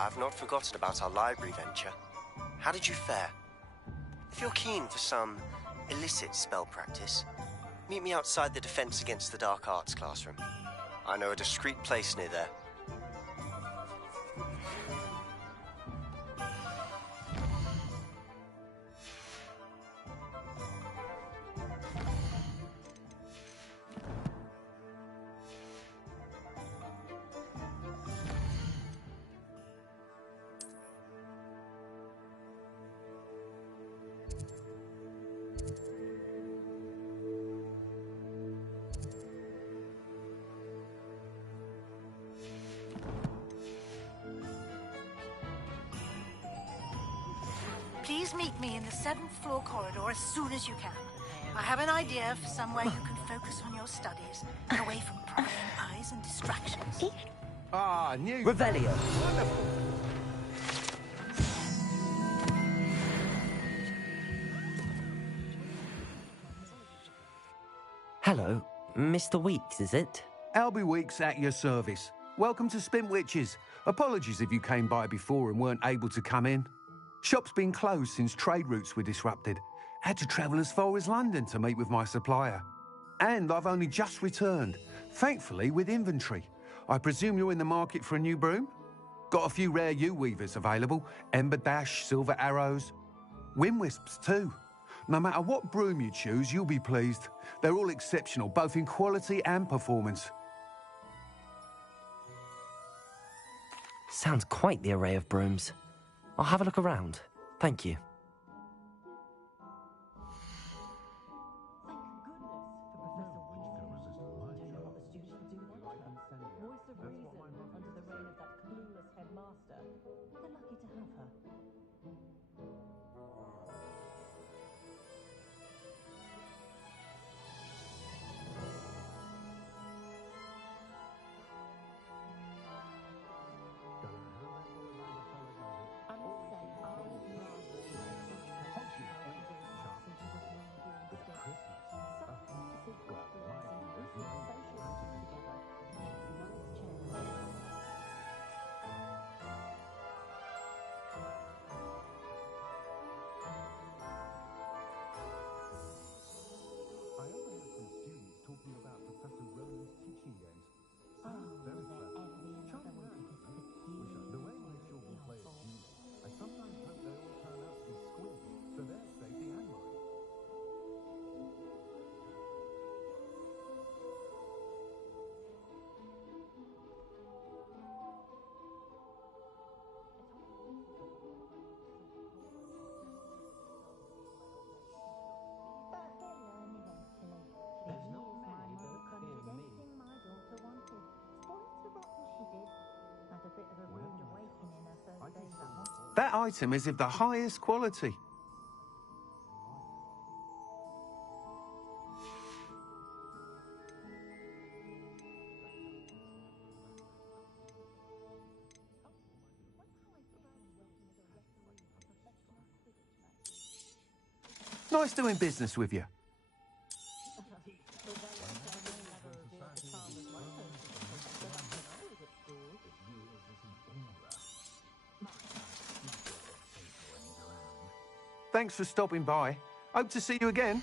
I've not forgotten about our library venture. How did you fare? If you're keen for some illicit spell practice, meet me outside the Defense Against the Dark Arts classroom. I know a discreet place near there. Please meet me in the 7th floor corridor as soon as you can. I have an idea for somewhere you can focus on your studies, away from prying eyes and distractions. Ah, new. Revelio. Wonderful. Hello, Mr. Weeks, is it? Albie Weeks at your service. Welcome to Spint Witches. Apologies if you came by before and weren't able to come in. Shop's been closed since trade routes were disrupted. Had to travel as far as London to meet with my supplier. And I've only just returned, thankfully with inventory. I presume you're in the market for a new broom? Got a few rare yew-weavers available. Ember Dash, Silver Arrows. Wind Wisps too. No matter what broom you choose, you'll be pleased. They're all exceptional, both in quality and performance. Sounds quite the array of brooms. I'll have a look around. Thank you. That item is of the highest quality. Nice doing business with you. Thanks for stopping by. Hope to see you again.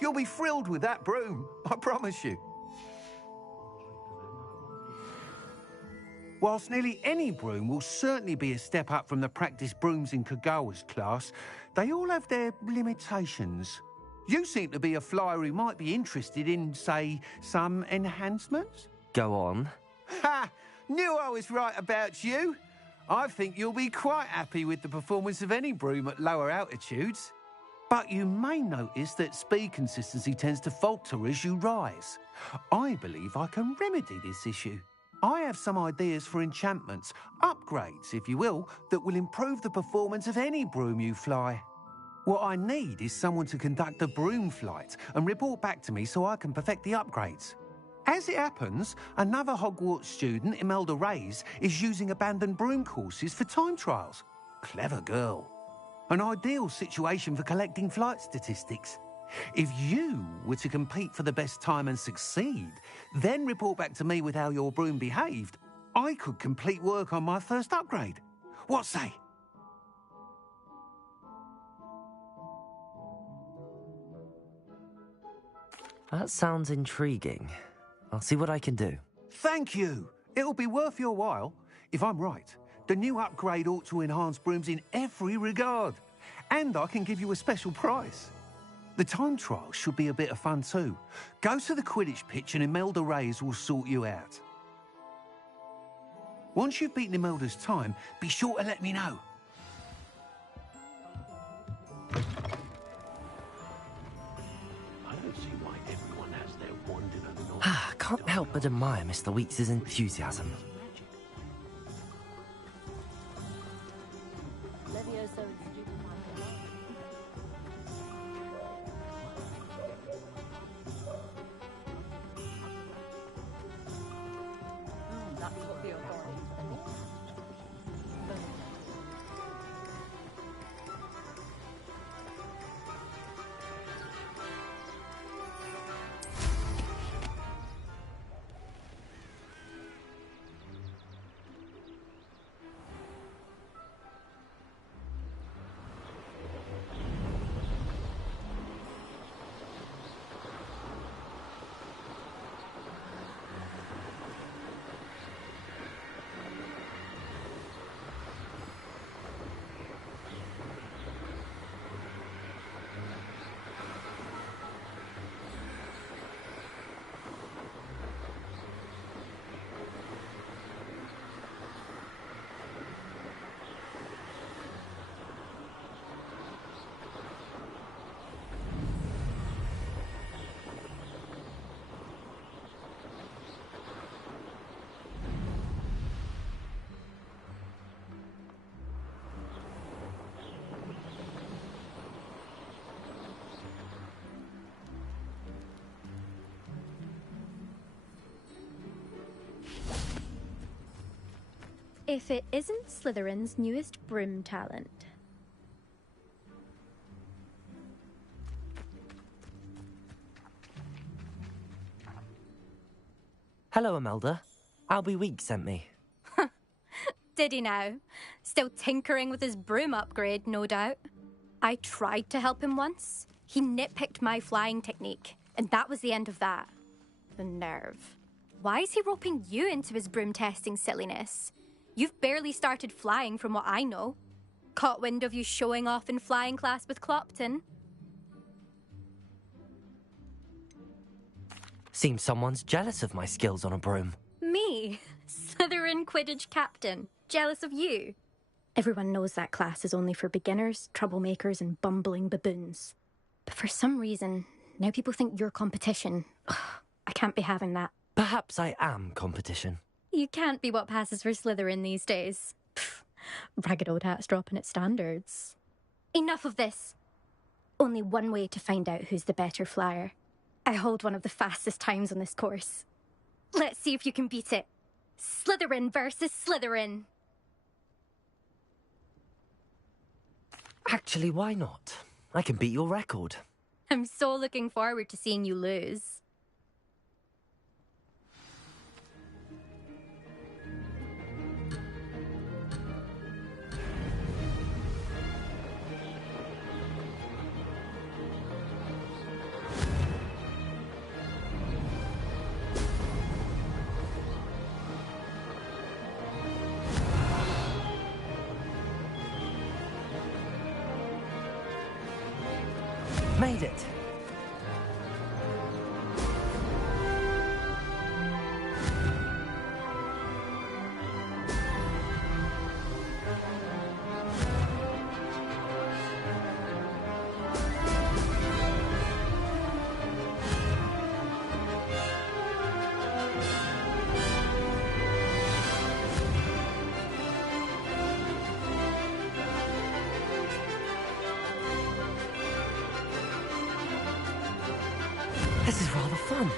You'll be thrilled with that broom, I promise you. Whilst nearly any broom will certainly be a step up from the practice brooms in Kagawa's class, they all have their limitations. You seem to be a flyer who might be interested in, say, some enhancements? Go on. Ha! Knew I was right about you. I think you'll be quite happy with the performance of any broom at lower altitudes. But you may notice that speed consistency tends to falter as you rise. I believe I can remedy this issue. I have some ideas for enchantments, upgrades, if you will, that will improve the performance of any broom you fly. What I need is someone to conduct a broom flight and report back to me so I can perfect the upgrades. As it happens, another Hogwarts student, Imelda Reyes, is using abandoned broom courses for time trials. Clever girl. An ideal situation for collecting flight statistics. If you were to compete for the best time and succeed, then report back to me with how your broom behaved, I could complete work on my first upgrade. What say? That sounds intriguing. I'll see what I can do. Thank you. It'll be worth your while. If I'm right, the new upgrade ought to enhance brooms in every regard. And I can give you a special price. The time trial should be a bit of fun too. Go to the Quidditch pitch and Imelda Reyes will sort you out. Once you've beaten Imelda's time, be sure to let me know. I don't see why everyone has their wand in a knot. I can't help but admire Mr. Weeks' enthusiasm. If it isn't Slytherin's newest broom talent. Hello, Imelda. Albie Weeks sent me. Did he now? Still tinkering with his broom upgrade, no doubt. I tried to help him once. He nitpicked my flying technique, and that was the end of that. The nerve. Why is he roping you into his broom testing silliness? You've barely started flying from what I know. Caught wind of you showing off in flying class with Clopton. Seems someone's jealous of my skills on a broom. Me? Slytherin Quidditch captain. Jealous of you? Everyone knows that class is only for beginners, troublemakers, and bumbling baboons. But for some reason, now people think you're competition. Ugh, I can't be having that. Perhaps I am competition. You can't be what passes for Slytherin these days. Pfft, ragged old hat's dropping its standards. Enough of this. Only one way to find out who's the better flyer. I hold one of the fastest times on this course. Let's see if you can beat it. Slytherin versus Slytherin. Actually, why not? I can beat your record. I'm so looking forward to seeing you lose. Made it. This is rather fun.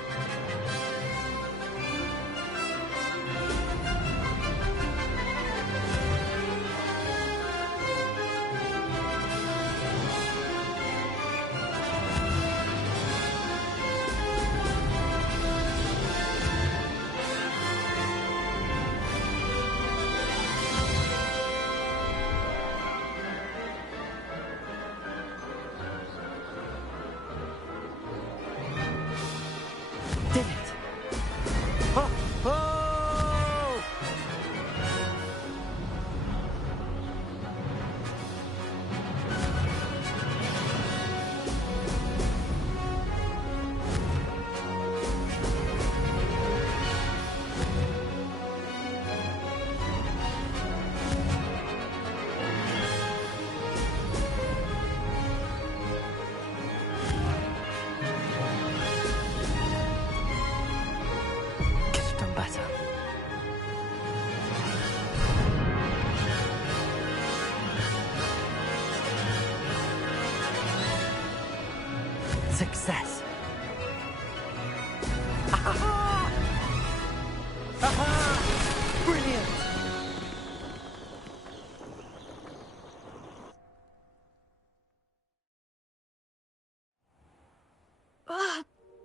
Did it. Oh! Oh! Could have done better. Success. Aha! Aha! Brilliant!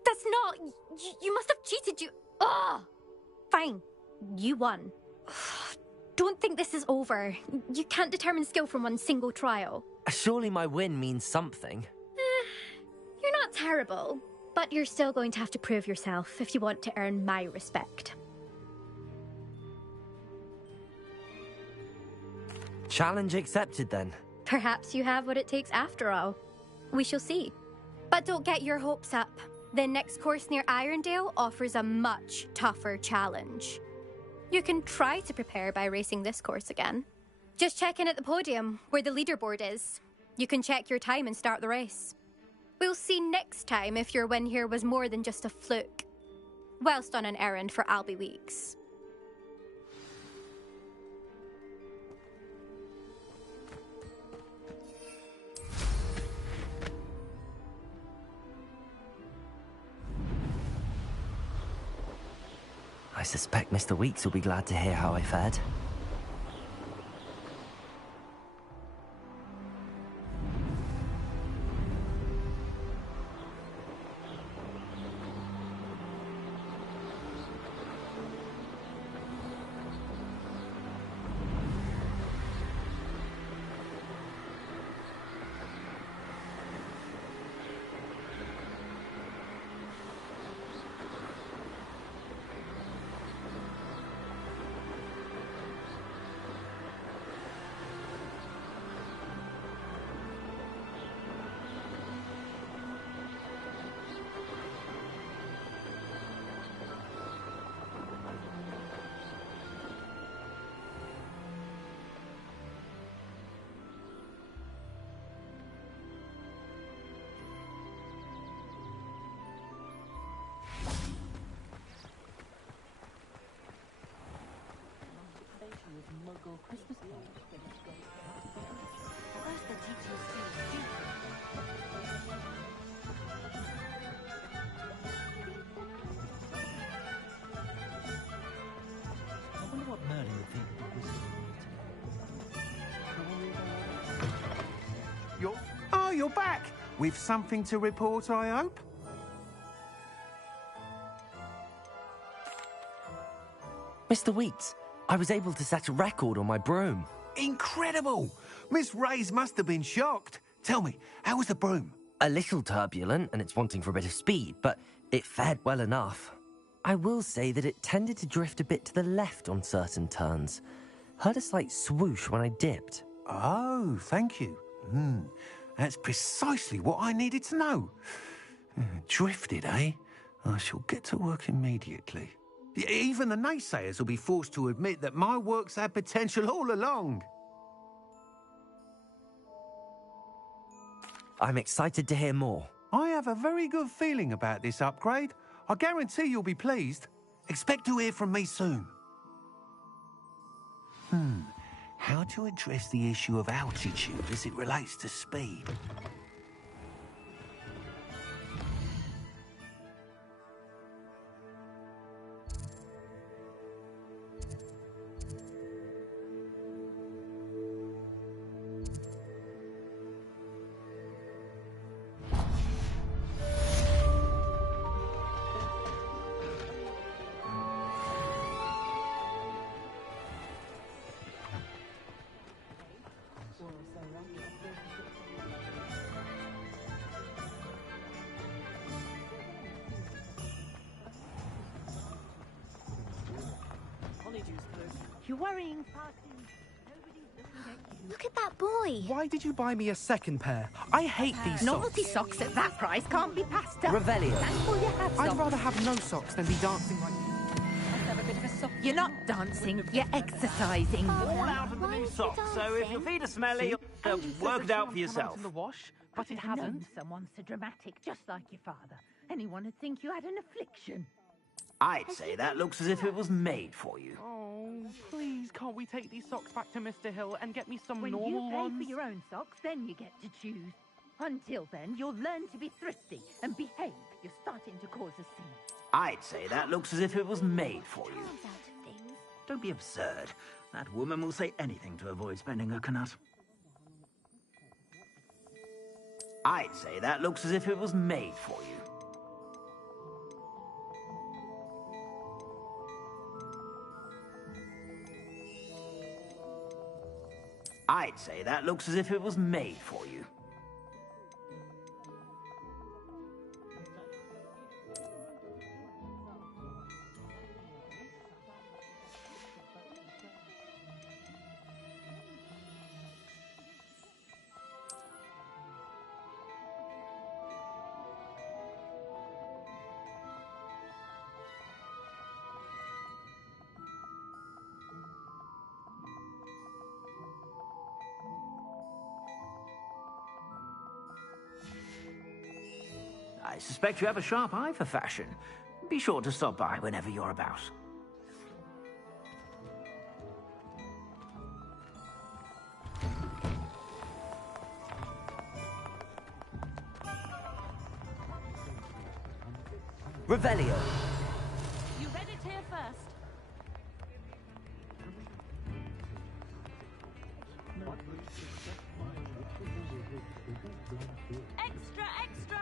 That's not... You must have cheated, you... Ugh! Fine. You won. Don't think this is over. You can't determine skill from one single trial. Surely my win means something. You're not terrible, but you're still going to have to prove yourself if you want to earn my respect. Challenge accepted then. Perhaps you have what it takes after all. We shall see. But don't get your hopes up. The next course near Irondale offers a much tougher challenge. You can try to prepare by racing this course again. Just check in at the podium, where the leaderboard is. You can check your time and start the race. We'll see next time if your win here was more than just a fluke. Whilst on an errand for Albie Weeks. I suspect Mr. Weeks will be glad to hear how I fared. You're back! With something to report, I hope? Mr. Weeks, I was able to set a record on my broom. Incredible! Miss Reyes must have been shocked. Tell me, how was the broom? A little turbulent, and it's wanting for a bit of speed, but it fared well enough. I will say that it tended to drift a bit to the left on certain turns. Heard a slight swoosh when I dipped. Oh, thank you. That's precisely what I needed to know. Drifted, eh? I shall get to work immediately. Even the naysayers will be forced to admit that my work's had potential all along. I'm excited to hear more. I have a very good feeling about this upgrade. I guarantee you'll be pleased. Expect to hear from me soon. How to address the issue of altitude as it relates to speed? You're worrying, Parson. Nobody's looking at you. Look at that boy. Why did you buy me a second pair? I hate these Novelty socks. socks at that price can't be passed up. Revelio. Thankful you have I'd socks. rather have no socks than be dancing like... Must have a bit of a sock. You're not dancing, you're exercising. All out of the new socks, so if your feet are smelly, work it out for yourself. In the wash, but it I've known hasn't. someone so dramatic, just like your father. Anyone would think you had an affliction. I'd say that looks as if it was made for you. Oh, please, can't we take these socks back to Mr. Hill and get me some When normal you pay ones? for your own socks, then you get to choose. Until then, you'll learn to be thrifty and behave. You're starting to cause a scene. I'd say that looks as if it was made for you. Comes out of things. Don't be absurd. That woman will say anything to avoid spending her canut. I'd say that looks as if it was made for you. I'd say that looks as if it was made for you. I suspect you have a sharp eye for fashion. Be sure to stop by whenever you're about. Revelio. You read it here first. Extra, extra!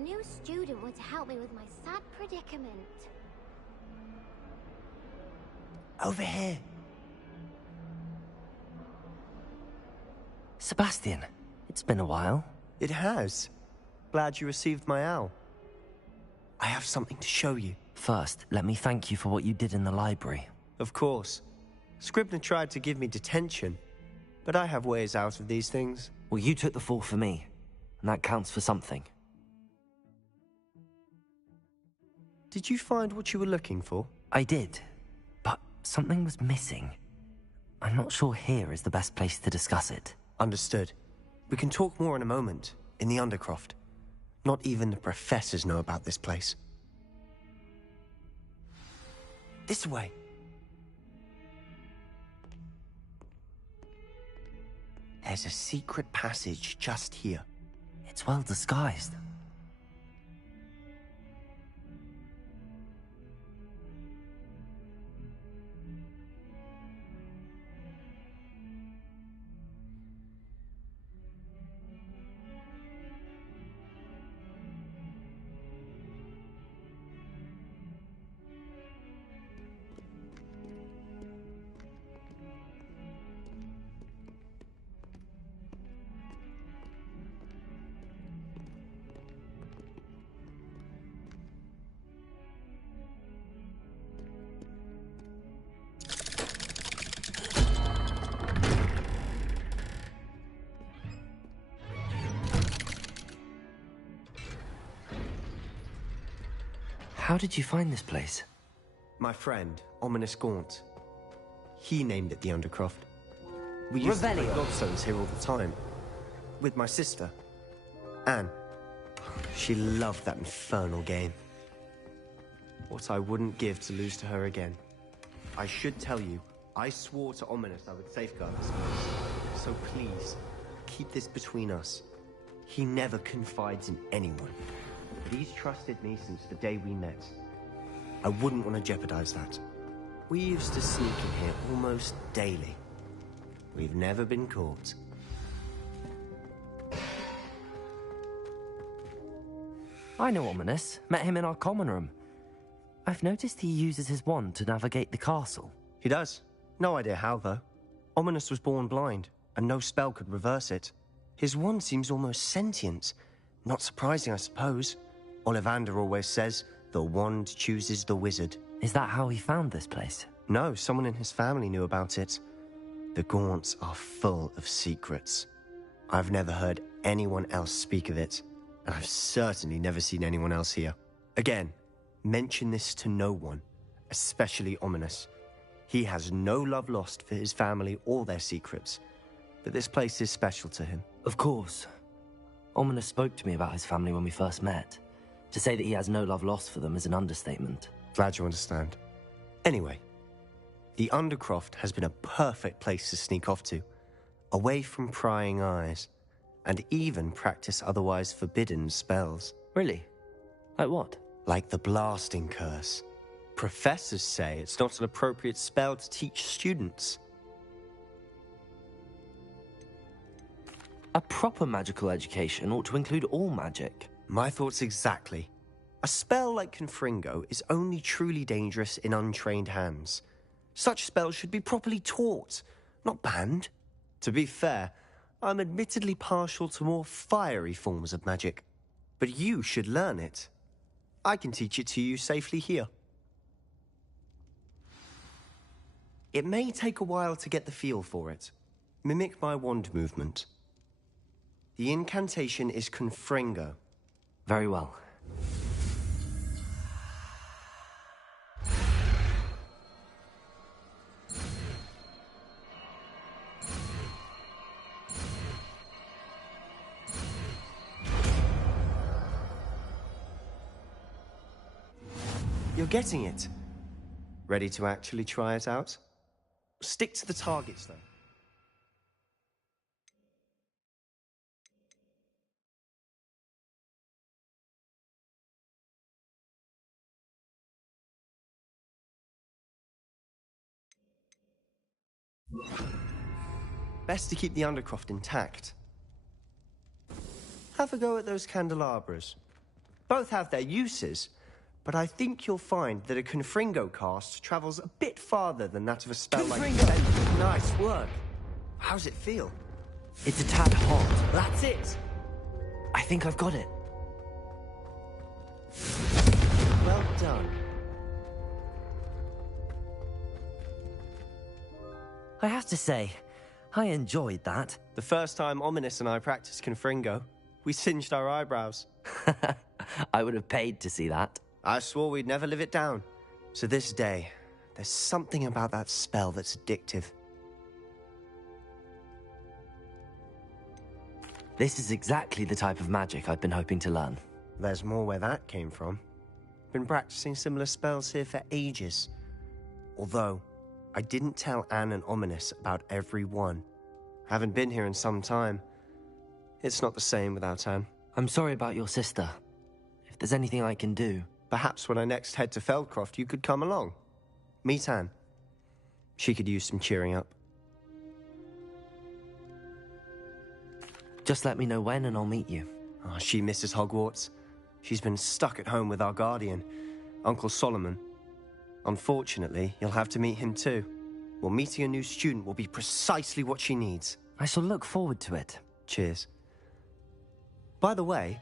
new student were to help me with my sad predicament. Over here. Sebastian, it's been a while. It has. Glad you received my owl. I have something to show you. First, let me thank you for what you did in the library. Of course. Scribner tried to give me detention, but I have ways out of these things. Well, you took the fall for me, and that counts for something. Did you find what you were looking for? I did, but something was missing. I'm not sure here is the best place to discuss it. Understood. We can talk more in a moment, in the Undercroft. Not even the professors know about this place. This way. There's a secret passage just here. It's well disguised. How did you find this place? My friend, Ominous Gaunt. He named it the Undercroft. We used to play Godstones here all the time. With my sister, Anne. She loved that infernal game. What I wouldn't give to lose to her again. I should tell you, I swore to Ominous I would safeguard this place. So please, keep this between us. He never confides in anyone. But he's trusted me since the day we met. I wouldn't want to jeopardize that. We used to sneak in here almost daily. We've never been caught. I know Ominous. Met him in our common room. I've noticed he uses his wand to navigate the castle. He does. No idea how, though. Ominous was born blind, and no spell could reverse it. His wand seems almost sentient. Not surprising, I suppose. Ollivander always says, the wand chooses the wizard. Is that how he found this place? No, someone in his family knew about it. The Gaunts are full of secrets. I've never heard anyone else speak of it, and I've certainly never seen anyone else here. Again, mention this to no one, especially Ominous. He has no love lost for his family or their secrets, but this place is special to him. Of course. Ominous spoke to me about his family when we first met. To say that he has no love lost for them is an understatement. Glad you understand. Anyway, the Undercroft has been a perfect place to sneak off to, away from prying eyes, and even practice otherwise forbidden spells. Really? Like what? Like the blasting curse. Professors say it's not an appropriate spell to teach students. A proper magical education ought to include all magic. My thoughts exactly. A spell like Confringo is only truly dangerous in untrained hands. Such spells should be properly taught, not banned. To be fair, I'm admittedly partial to more fiery forms of magic. But you should learn it. I can teach it to you safely here. It may take a while to get the feel for it. Mimic my wand movement. The incantation is Confringo. Very well. You're getting it. Ready to actually try it out? Stick to the targets, though. Best to keep the Undercroft intact. Have a go at those candelabras. Both have their uses, but I think you'll find that a Confringo cast travels a bit farther than that of a spell like Bend. Nice work. How's it feel? It's a tad hot. That's it. I think I've got it. Well done. I have to say, I enjoyed that. The first time Ominous and I practiced Confringo, we singed our eyebrows. I would have paid to see that. I swore we'd never live it down. So this day, there's something about that spell that's addictive. This is exactly the type of magic I've been hoping to learn. There's more where that came from. Been practicing similar spells here for ages. Although, I didn't tell Anne and Ominous about every one. Haven't been here in some time. It's not the same without Anne. I'm sorry about your sister. If there's anything I can do... Perhaps when I next head to Feldcroft, you could come along. Meet Anne. She could use some cheering up. Just let me know when and I'll meet you. Oh, she misses Hogwarts. She's been stuck at home with our guardian, Uncle Solomon. Unfortunately, you'll have to meet him too. Well, meeting a new student will be precisely what she needs. I shall look forward to it. Cheers. By the way,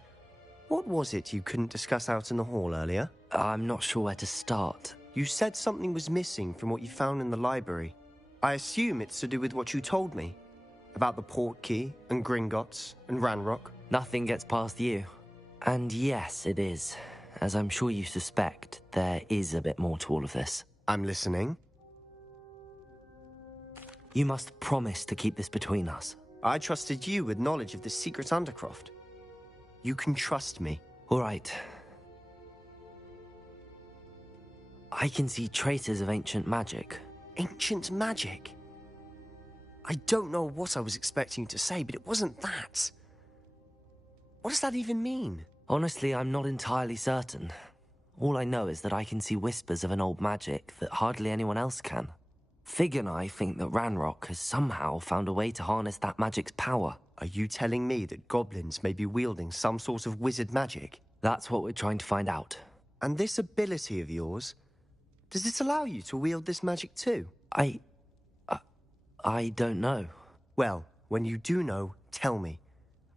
what was it you couldn't discuss out in the hall earlier? I'm not sure where to start. You said something was missing from what you found in the library. I assume it's to do with what you told me. About the Portkey, and Gringotts, and Ranrock. Nothing gets past you. And yes, it is. As I'm sure you suspect, there is a bit more to all of this. I'm listening. You must promise to keep this between us. I trusted you with knowledge of the secret Undercroft. You can trust me. All right. I can see traces of ancient magic. Ancient magic? I don't know what I was expecting you to say, but it wasn't that. What does that even mean? Honestly, I'm not entirely certain. All I know is that I can see whispers of an old magic that hardly anyone else can. Fig and I think that Ranrock has somehow found a way to harness that magic's power. Are you telling me that goblins may be wielding some sort of wizard magic? That's what we're trying to find out. And this ability of yours, does it allow you to wield this magic too? I don't know. Well, when you do know, tell me.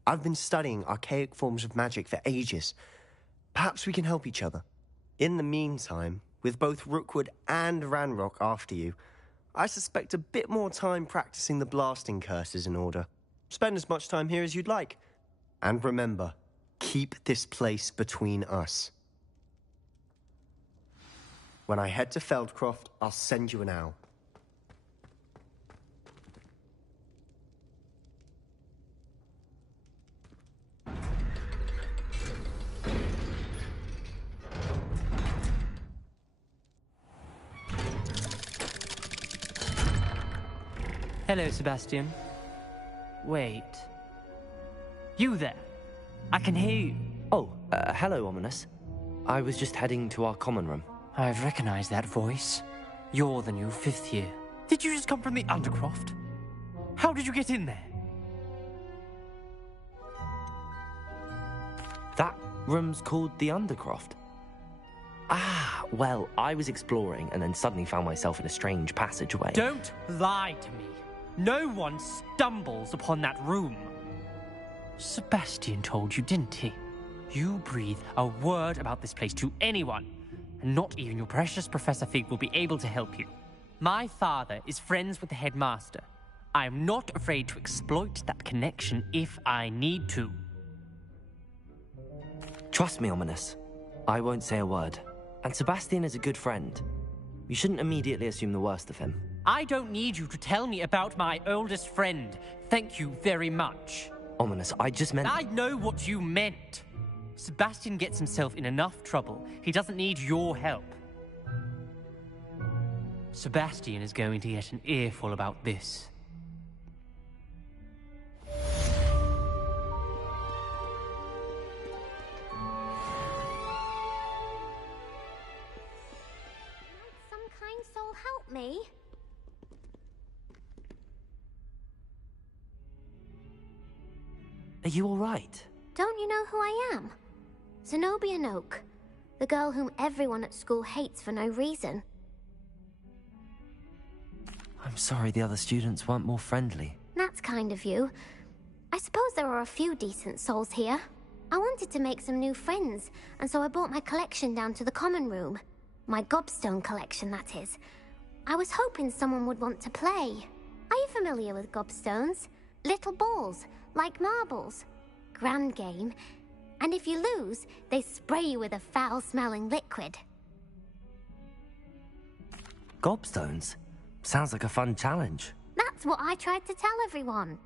I've been studying archaic forms of magic for ages. Perhaps we can help each other. In the meantime, with both Rookwood and Ranrock after you, I suspect a bit more time practicing the blasting curse is in order. Spend as much time here as you'd like. And remember, keep this place between us. When I head to Feldcroft, I'll send you an owl. Hello, Sebastian. Wait. You there? I can hear you. Oh, hello, Ominous. I was just heading to our common room. I've recognized that voice. You're the new 5th year. Did you just come from the Undercroft? How did you get in there? That room's called the Undercroft. Ah, well, I was exploring and then suddenly found myself in a strange passageway. Don't lie to me. No one stumbles upon that room. Sebastian told you, didn't he? You breathe a word about this place to anyone, and not even your precious Professor Fig will be able to help you. My father is friends with the headmaster. I am not afraid to exploit that connection if I need to. Trust me, Ominous. I won't say a word. And Sebastian is a good friend. You shouldn't immediately assume the worst of him. I don't need you to tell me about my oldest friend. Thank you very much. Ominous, I just meant... I know what you meant. Sebastian gets himself in enough trouble. He doesn't need your help. Sebastian is going to get an earful about this. Some kind soul help me? Are you all right? Don't you know who I am? Zenobia Noak, the girl whom everyone at school hates for no reason. I'm sorry the other students weren't more friendly. That's kind of you. I suppose there are a few decent souls here. I wanted to make some new friends, and so I brought my collection down to the common room. My gobstone collection, that is. I was hoping someone would want to play. Are you familiar with gobstones? Little balls, like marbles. Grand game. And if you lose, they spray you with a foul-smelling liquid. Gobstones? Sounds like a fun challenge. That's what I tried to tell everyone.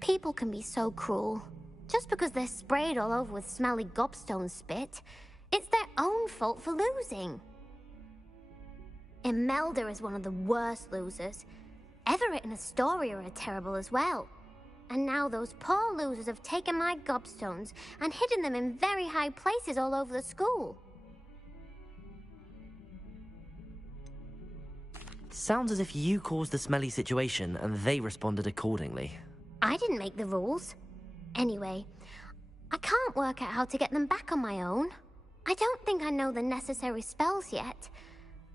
People can be so cruel. Just because they're sprayed all over with smelly gobstone spit, it's their own fault for losing. Imelda is one of the worst losers. Everett and Astoria are terrible as well. And now those poor losers have taken my gobstones and hidden them in very high places all over the school. Sounds as if you caused the smelly situation and they responded accordingly. I didn't make the rules. Anyway, I can't work out how to get them back on my own. I don't think I know the necessary spells yet.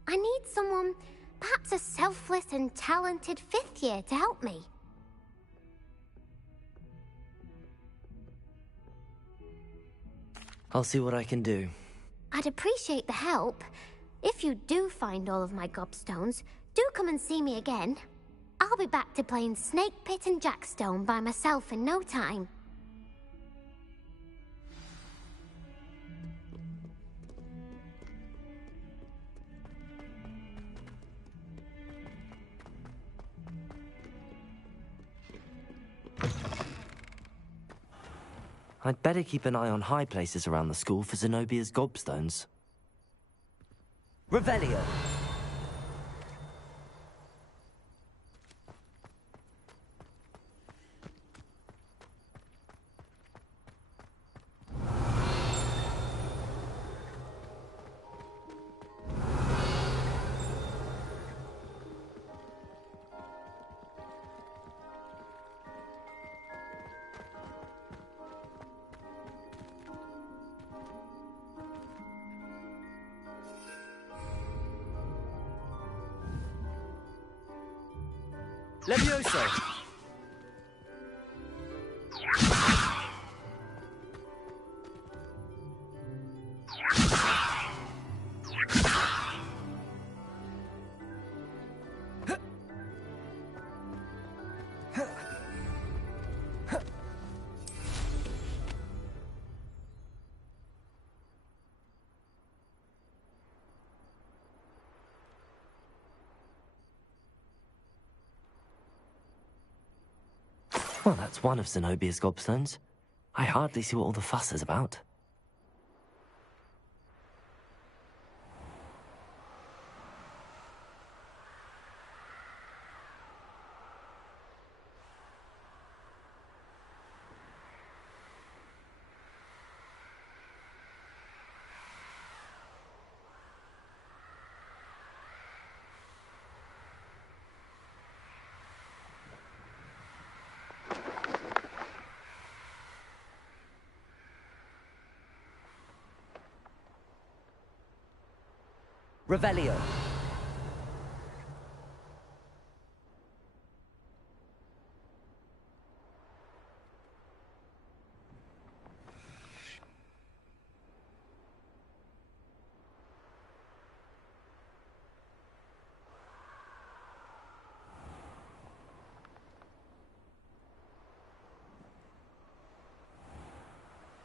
I need someone, perhaps a selfless and talented 5th year to help me. I'll see what I can do. I'd appreciate the help. If you do find all of my gobstones, do come and see me again. I'll be back to playing Snake Pit and Jackstone by myself in no time. I'd better keep an eye on high places around the school for Zenobia's gobstones. Revelio! Levioso! Well, that's one of Zenobia's gobstones. I hardly see what all the fuss is about. Revelio.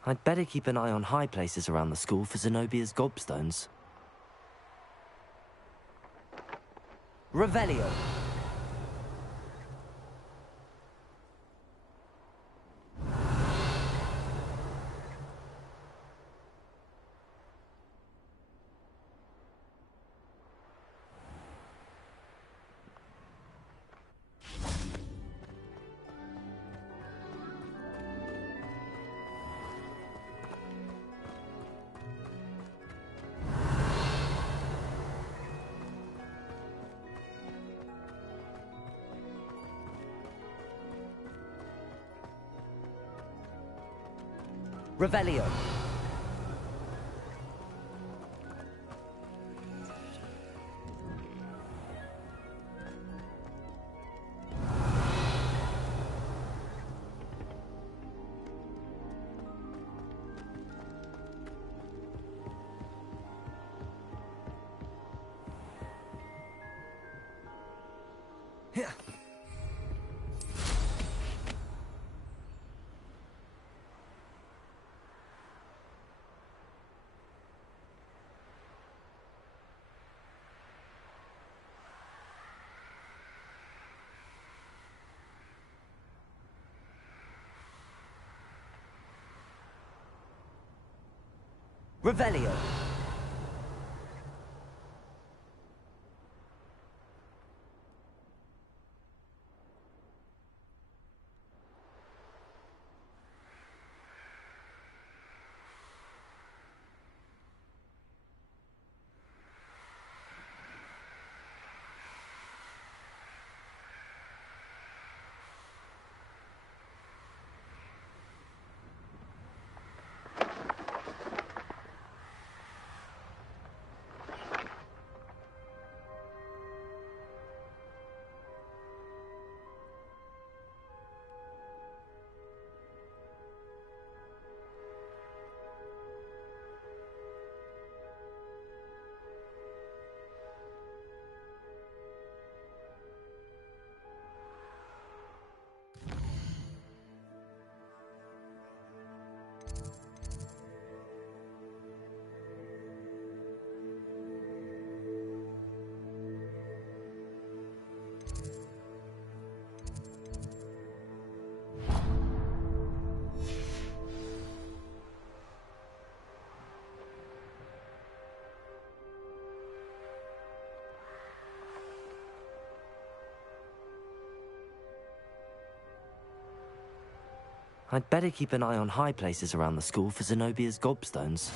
I'd better keep an eye on high places around the school for Zenobia's gobstones. Revelio. Revelio. Revelio. I'd better keep an eye on high places around the school for Zenobia's gobstones.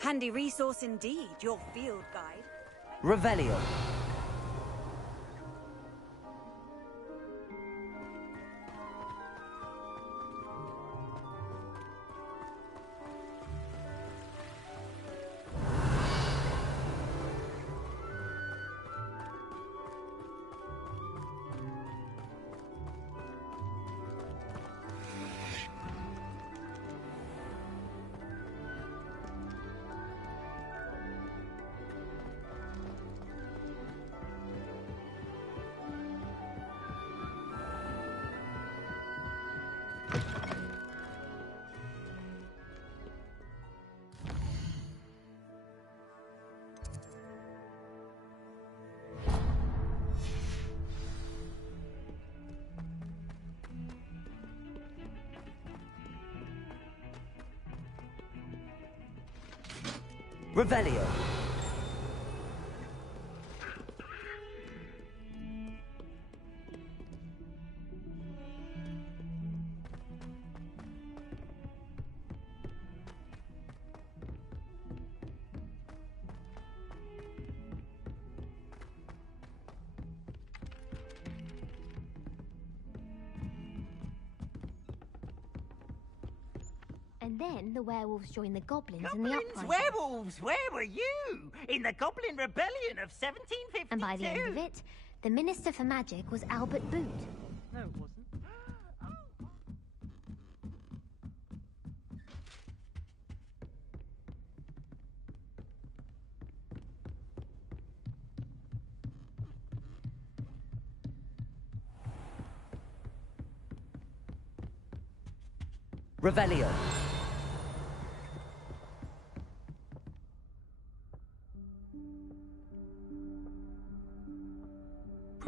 Handy resource indeed, your field guide. Revelio. Revelio. And then the werewolves joined the goblins in the Goblins, uprising. werewolves, where were you? In the Goblin Rebellion of 1752. And by the end of it, the Minister for Magic was Albert Boot. No, it wasn't. Revelio.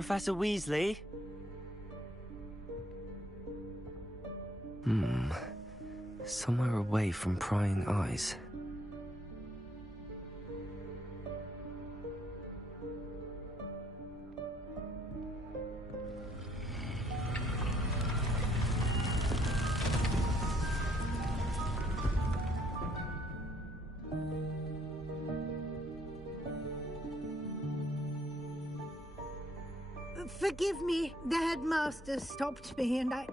Professor Weasley? Somewhere away from prying eyes. Forgive me, the headmaster stopped me and I...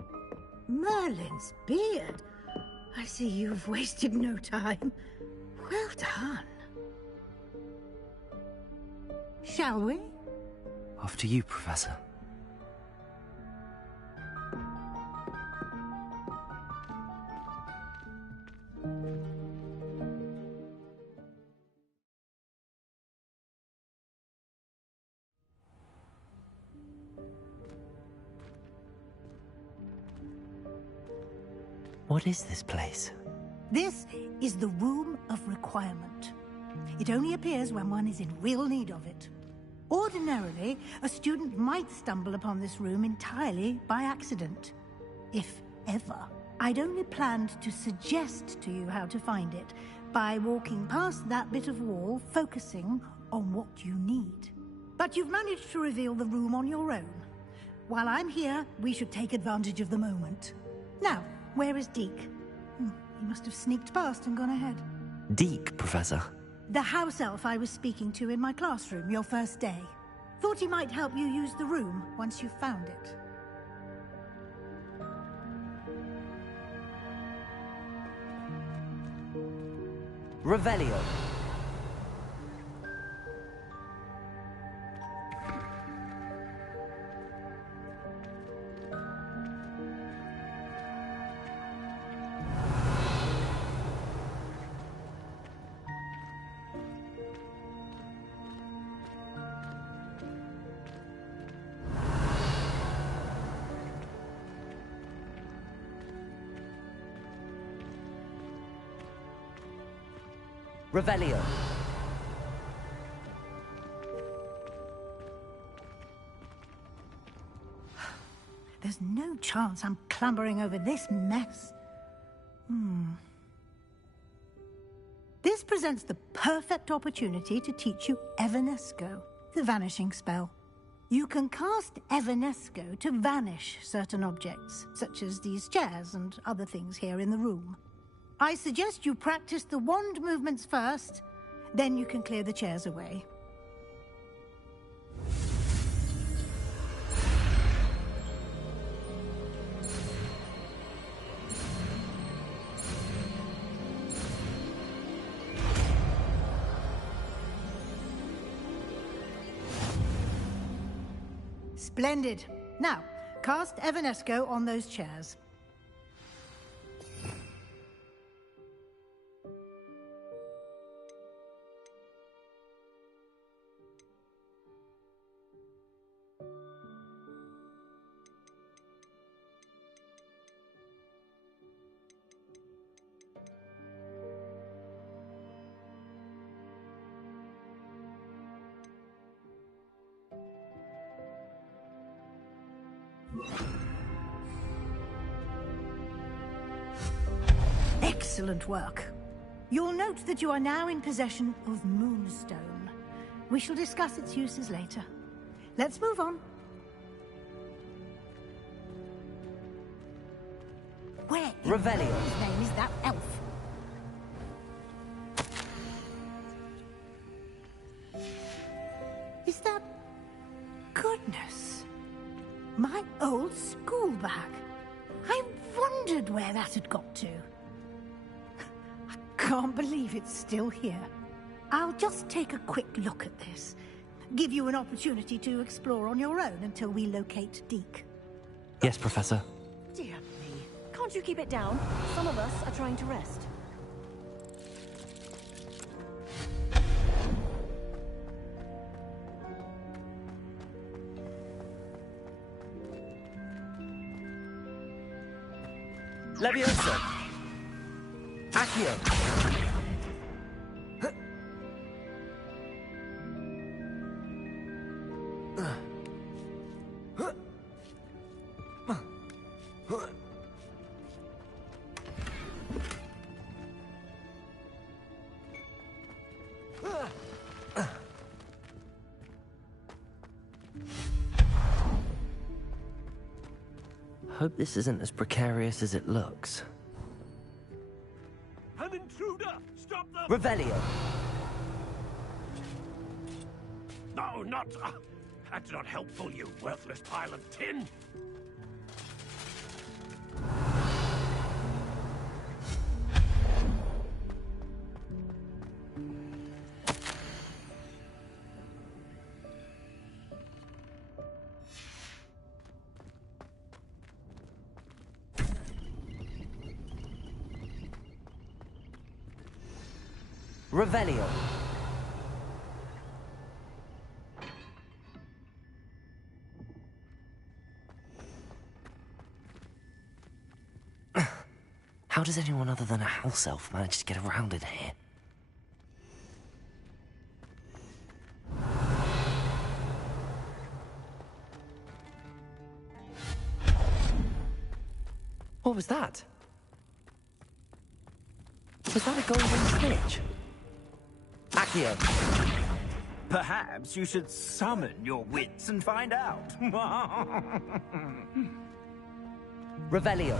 Merlin's beard. I see you've wasted no time. Well done. Shall we? After you, Professor. What is this place? This is the Room of Requirement. It only appears when one is in real need of it. Ordinarily, a student might stumble upon this room entirely by accident. If ever. I'd only planned to suggest to you how to find it by walking past that bit of wall, focusing on what you need. But you've managed to reveal the room on your own. While I'm here, we should take advantage of the moment. Now, where is Deke? He must have sneaked past and gone ahead. Deke, Professor. The house elf I was speaking to in my classroom your first day. Thought he might help you use the room once you've found it. Revelio. Revelio. There's no chance I'm clambering over this mess. This presents the perfect opportunity to teach you Evanesco, the vanishing spell. You can cast Evanesco to vanish certain objects, such as these chairs and other things here in the room. I suggest you practice the wand movements first, then you can clear the chairs away. Splendid. Now, cast Evanesco on those chairs. Excellent work. You'll note that you are now in possession of Moonstone. We shall discuss its uses later. Let's move on. Where in Revelio. God's name is that elf? Is that... Goodness. My old school bag. I wondered where that had got to. I can't believe it's still here. I'll just take a quick look at this. Give you an opportunity to explore on your own until we locate Deke. Yes, Professor. Dear me. Can't you keep it down? Some of us are trying to rest. Leviosa. Accio. Hope this isn't as precarious as it looks. An intruder! Stop them! Revelio. No, not... that's not helpful, you worthless pile of tin! Revelio. does anyone other than a house elf manage to get around in here? What was that? Was that a golden snitch? Accio! Perhaps you should summon your wits and find out. Revelio.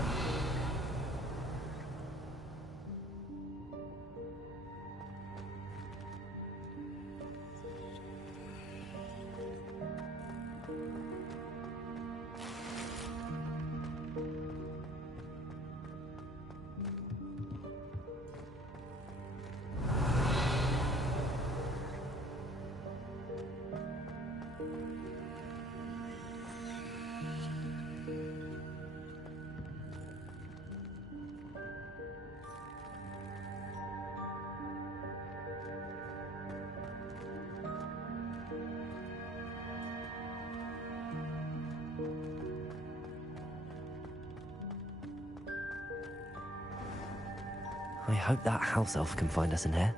I hope that house elf can find us in here.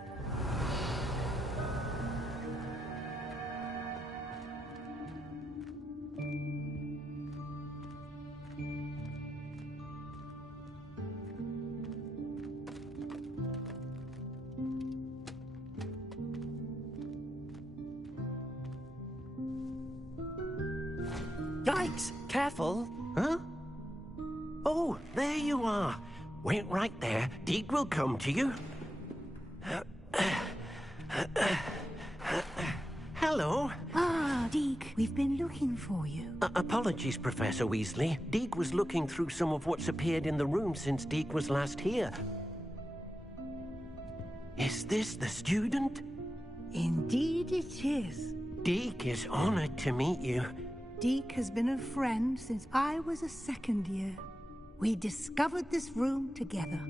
Yikes! Careful! Huh? Oh, there you are. Wait right there. Deke will come to you. Hello. Ah, Deke, we've been looking for you. Apologies, Professor Weasley. Deke was looking through some of what's appeared in the room since Deke was last here. Is this the student? Indeed it is. Deke is honored to meet you. Deke has been a friend since I was a second year. We discovered this room together.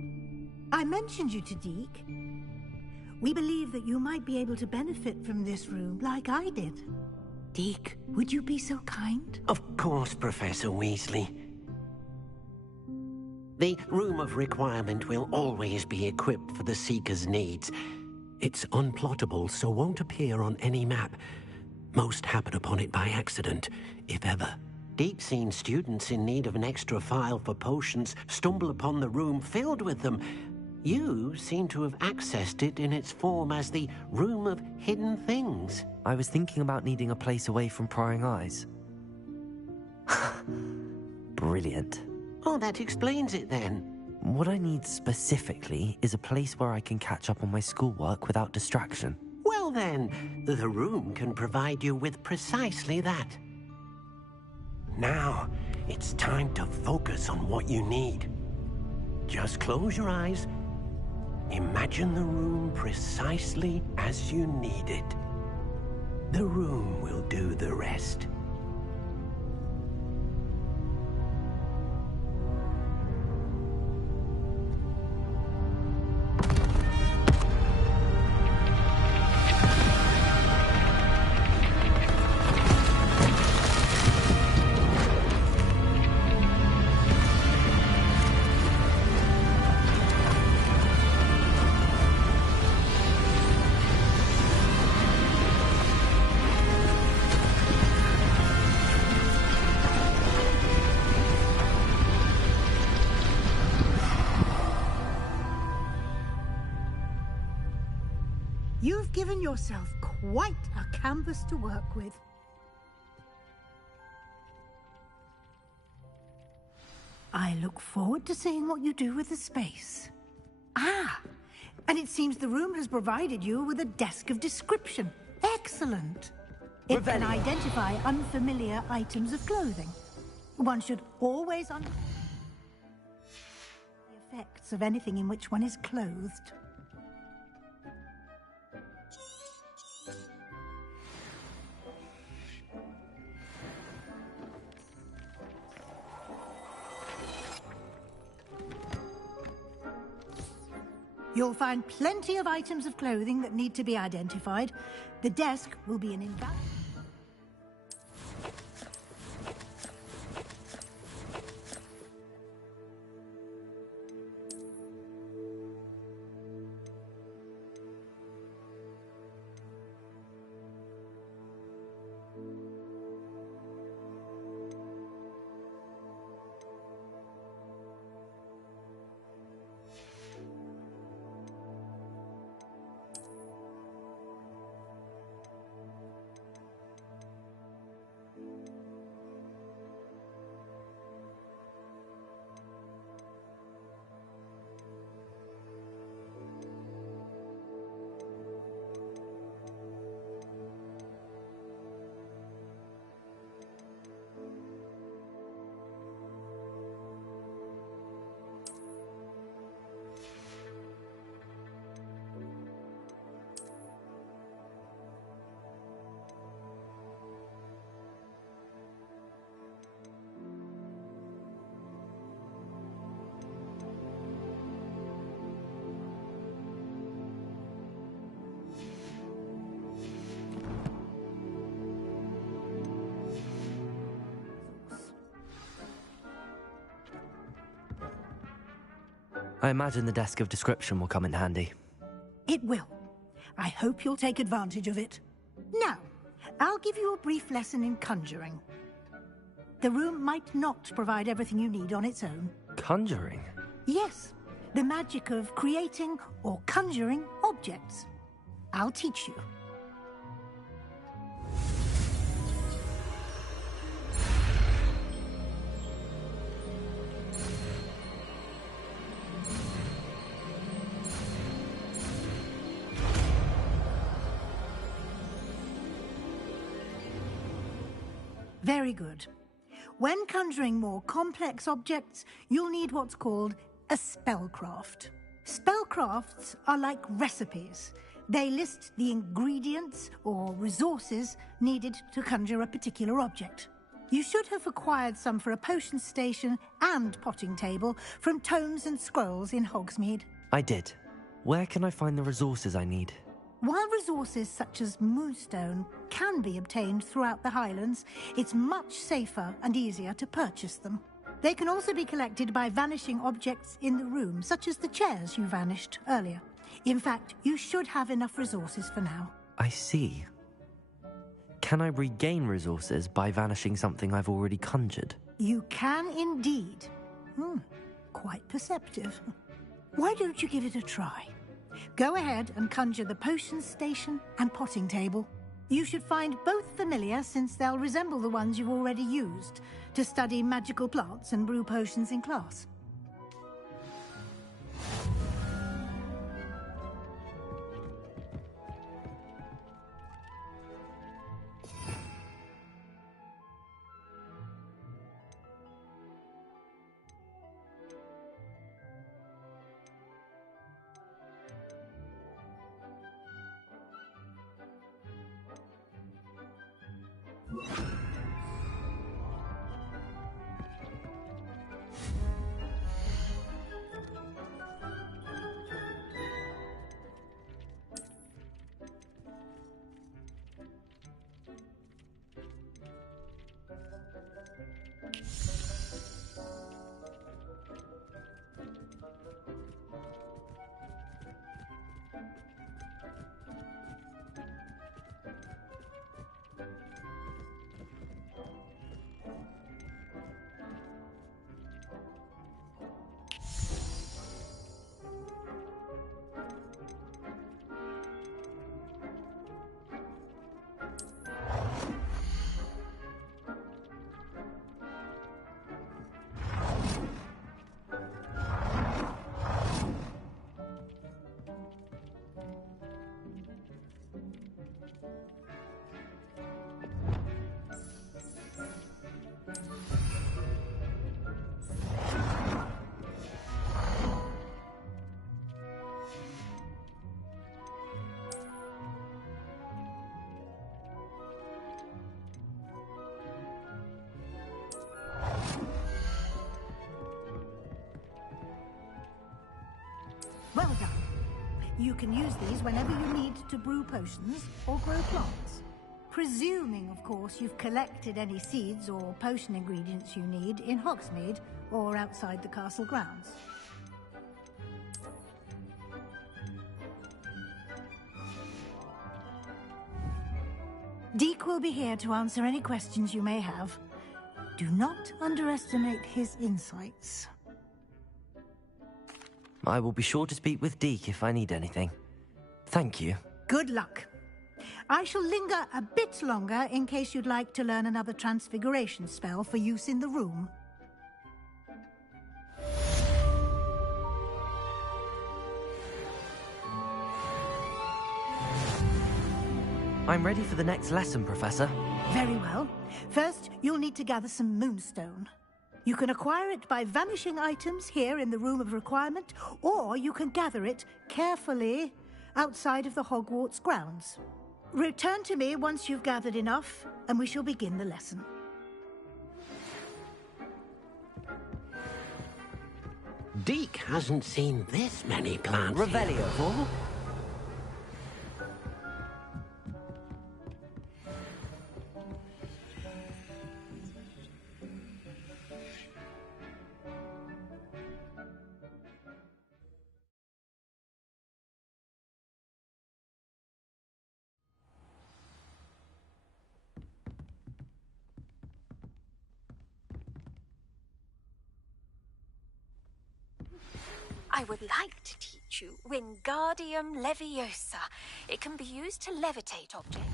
I mentioned you to Deke. We believe that you might be able to benefit from this room like I did. Deke, would you be so kind? Of course, Professor Weasley. The Room of Requirement will always be equipped for the Seeker's needs. It's unplottable, so won't appear on any map. Most happen upon it by accident, if ever. Deke's seen students in need of an extra file for potions stumble upon the room filled with them. You seem to have accessed it in its form as the Room of Hidden Things. I was thinking about needing a place away from prying eyes. Brilliant. Oh, that explains it then. What I need specifically is a place where I can catch up on my schoolwork without distraction. Well then, the room can provide you with precisely that. Now, it's time to focus on what you need. Just close your eyes. Imagine the room precisely as you need it. The room will do the rest. You've given yourself quite a canvas to work with. I look forward to seeing what you do with the space. Ah, and it seems the room has provided you with a desk of description. Excellent. It can identify unfamiliar items of clothing. One should always understand the effects of anything in which one is clothed. You'll find plenty of items of clothing that need to be identified. The desk will be an invaluable... I imagine the desk of description will come in handy. It will. I hope you'll take advantage of it. Now, I'll give you a brief lesson in conjuring. The room might not provide everything you need on its own. Conjuring? Yes, the magic of creating or conjuring objects. I'll teach you. Very good. When conjuring more complex objects, you'll need what's called a spellcraft. Spellcrafts are like recipes. They list the ingredients or resources needed to conjure a particular object. You should have acquired some for a potion station and potting table from tomes and scrolls in Hogsmeade. I did. Where can I find the resources I need? While resources such as moonstone can be obtained throughout the Highlands, it's much safer and easier to purchase them. They can also be collected by vanishing objects in the room, such as the chairs you vanished earlier. In fact, you should have enough resources for now. I see. Can I regain resources by vanishing something I've already conjured? You can indeed. Quite perceptive. Why don't you give it a try? Go ahead and conjure the potion station and potting table. You should find both familiar, since they'll resemble the ones you've already used to study magical plants and brew potions in class. Well done. You can use these whenever you need to brew potions or grow plants. Presuming, of course, you've collected any seeds or potion ingredients you need in Hogsmeade or outside the castle grounds. Deek will be here to answer any questions you may have. Do not underestimate his insights. I will be sure to speak with Deek if I need anything. Thank you. Good luck. I shall linger a bit longer in case you'd like to learn another transfiguration spell for use in the room. I'm ready for the next lesson, Professor. Very well. First, you'll need to gather some moonstone. You can acquire it by vanishing items here in the Room of Requirement, or you can gather it carefully outside of the Hogwarts grounds. Return to me once you've gathered enough, and we shall begin the lesson. Deek hasn't seen this many plants. Revelio. I would like to teach you Wingardium Leviosa. It can be used to levitate objects.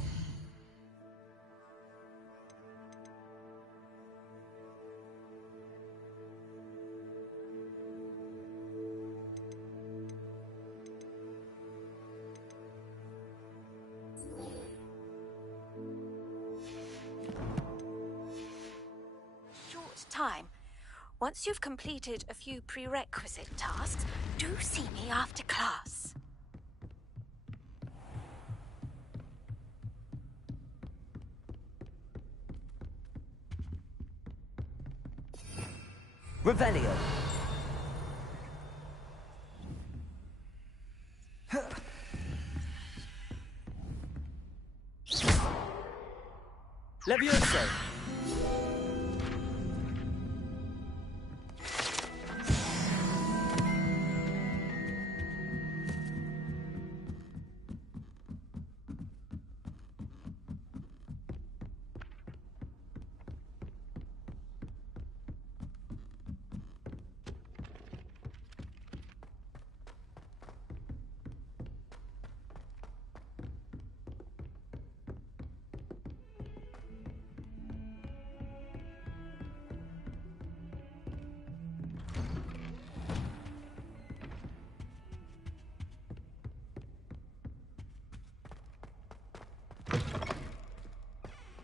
Short time. Once you've completed a few prerequisite tasks, do see me after class. Revelio. Levioso.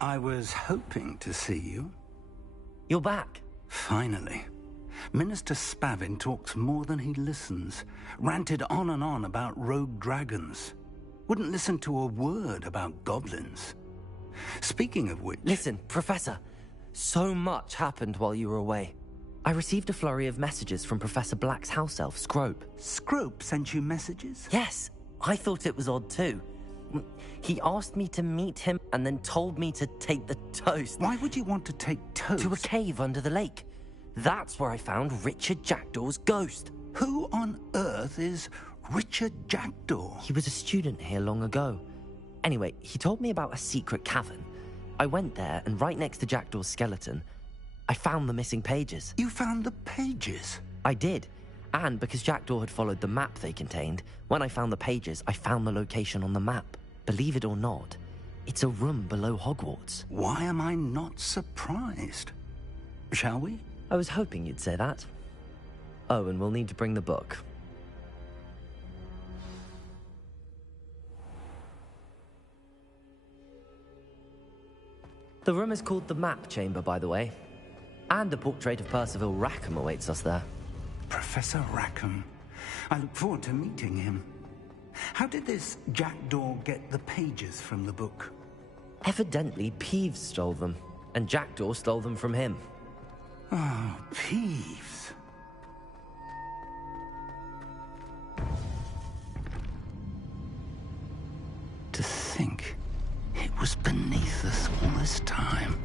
I was hoping to see you. You're back. Finally. Minister Spavin talks more than he listens. Ranted on and on about rogue dragons. Wouldn't listen to a word about goblins. Speaking of which... Listen, Professor. So much happened while you were away. I received a flurry of messages from Professor Black's house elf, Scrope. Scrope sent you messages? Yes. I thought it was odd too. He asked me to meet him and then told me to take the toast. Why would you want to take toast? To a cave under the lake. That's where I found Richard Jackdaw's ghost. Who on earth is Richard Jackdaw? He was a student here long ago. Anyway, he told me about a secret cavern. I went there, and right next to Jackdaw's skeleton, I found the missing pages. You found the pages? I did. And because Jackdaw had followed the map they contained, when I found the pages, I found the location on the map. Believe it or not, it's a room below Hogwarts. Why am I not surprised? Shall we? I was hoping you'd say that. Oh, and we'll need to bring the book. The room is called the Map Chamber, by the way. And a portrait of Percival Rackham awaits us there. Professor Rackham. I look forward to meeting him. How did this Jackdaw get the pages from the book? Evidently, Peeves stole them, and Jackdaw stole them from him. Oh, Peeves. To think it was beneath us all this time.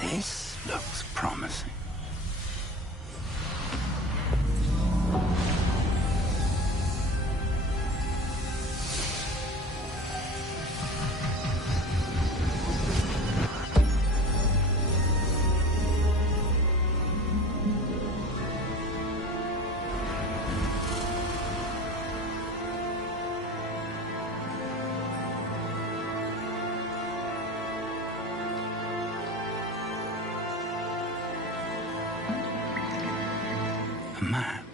This looks promising. Map.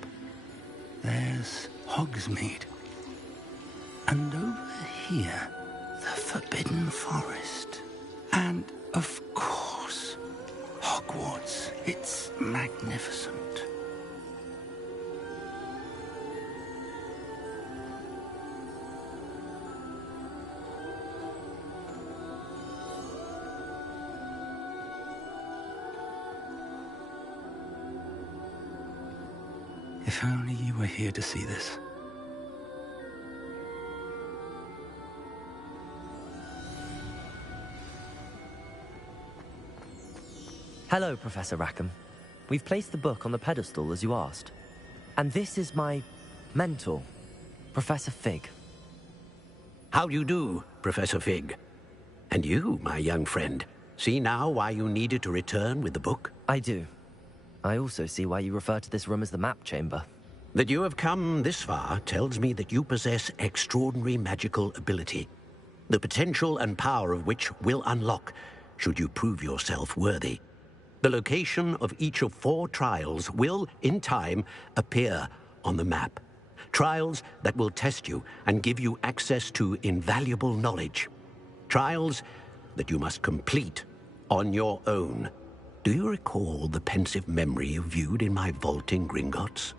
There's Hogsmeade. And over here, the Forbidden Forest. And, of course, Hogwarts. It's magnificent. If only you were here to see this. Hello, Professor Rackham. We've placed the book on the pedestal as you asked. And this is my mentor, Professor Fig. How do you do, Professor Fig? And you, my young friend, see now why you needed to return with the book? I do. I also see why you refer to this room as the map chamber. That you have come this far tells me that you possess extraordinary magical ability, the potential and power of which will unlock should you prove yourself worthy. The location of each of 4 trials will, in time, appear on the map. Trials that will test you and give you access to invaluable knowledge. Trials that you must complete on your own. Do you recall the pensive memory you viewed in my vault in Gringotts?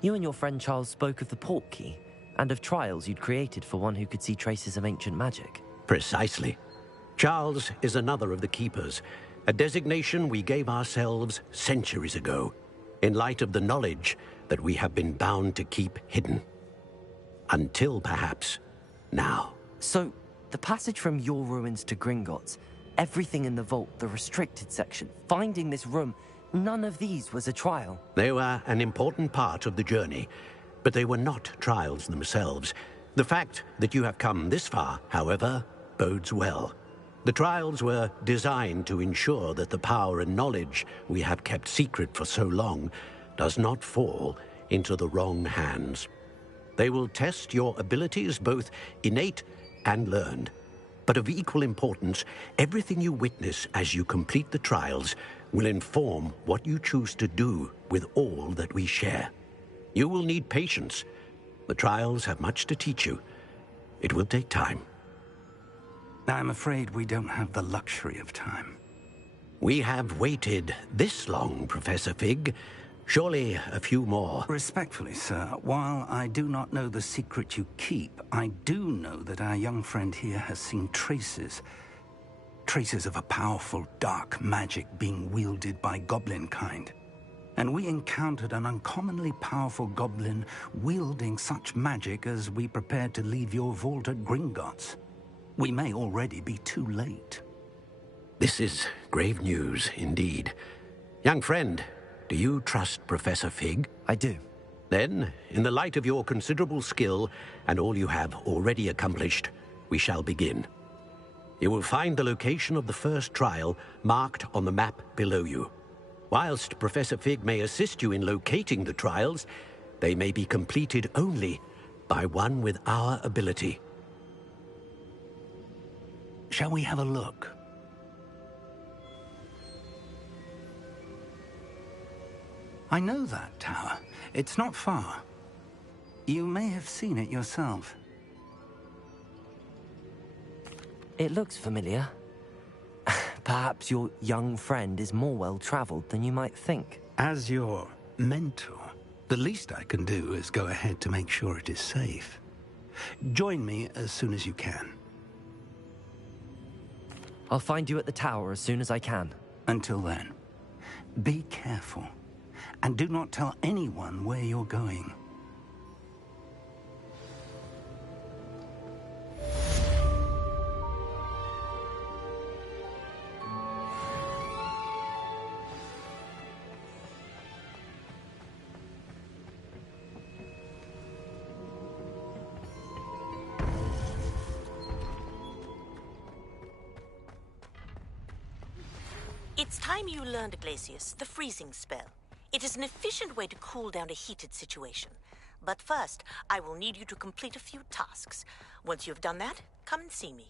You and your friend Charles spoke of the port key and of trials you'd created for one who could see traces of ancient magic. Precisely. Charles is another of the Keepers, a designation we gave ourselves centuries ago, in light of the knowledge that we have been bound to keep hidden. Until, perhaps, now. So, the passage from your ruins to Gringotts, everything in the vault, the restricted section, finding this room, none of these was a trial. They were an important part of the journey, but they were not trials themselves. The fact that you have come this far, however, bodes well. The trials were designed to ensure that the power and knowledge we have kept secret for so long does not fall into the wrong hands. They will test your abilities, both innate and learned. But of equal importance, everything you witness as you complete the trials will inform what you choose to do with all that we share. You will need patience. The trials have much to teach you. It will take time. I'm afraid we don't have the luxury of time. We have waited this long, Professor Fig. Surely a few more. Respectfully, sir, while I do not know the secret you keep, I do know that our young friend here has seen traces of a powerful dark magic being wielded by goblin kind. And we encountered an uncommonly powerful goblin wielding such magic as we prepared to leave your vault at Gringotts. We may already be too late. This is grave news, indeed. Young friend, do you trust Professor Fig? I do. Then, in the light of your considerable skill and all you have already accomplished, we shall begin. You will find the location of the first trial marked on the map below you. Whilst Professor Fig may assist you in locating the trials, they may be completed only by one with our ability. Shall we have a look? I know that tower. It's not far. You may have seen it yourself. It looks familiar. Perhaps your young friend is more well-traveled than you might think. As your mentor, the least I can do is go ahead to make sure it is safe. Join me as soon as you can. I'll find you at the tower as soon as I can. Until then, be careful, and do not tell anyone where you're going. It's time you learned, Glacius, the freezing spell. It is an efficient way to cool down a heated situation. But first, I will need you to complete a few tasks. Once you've done that, come and see me.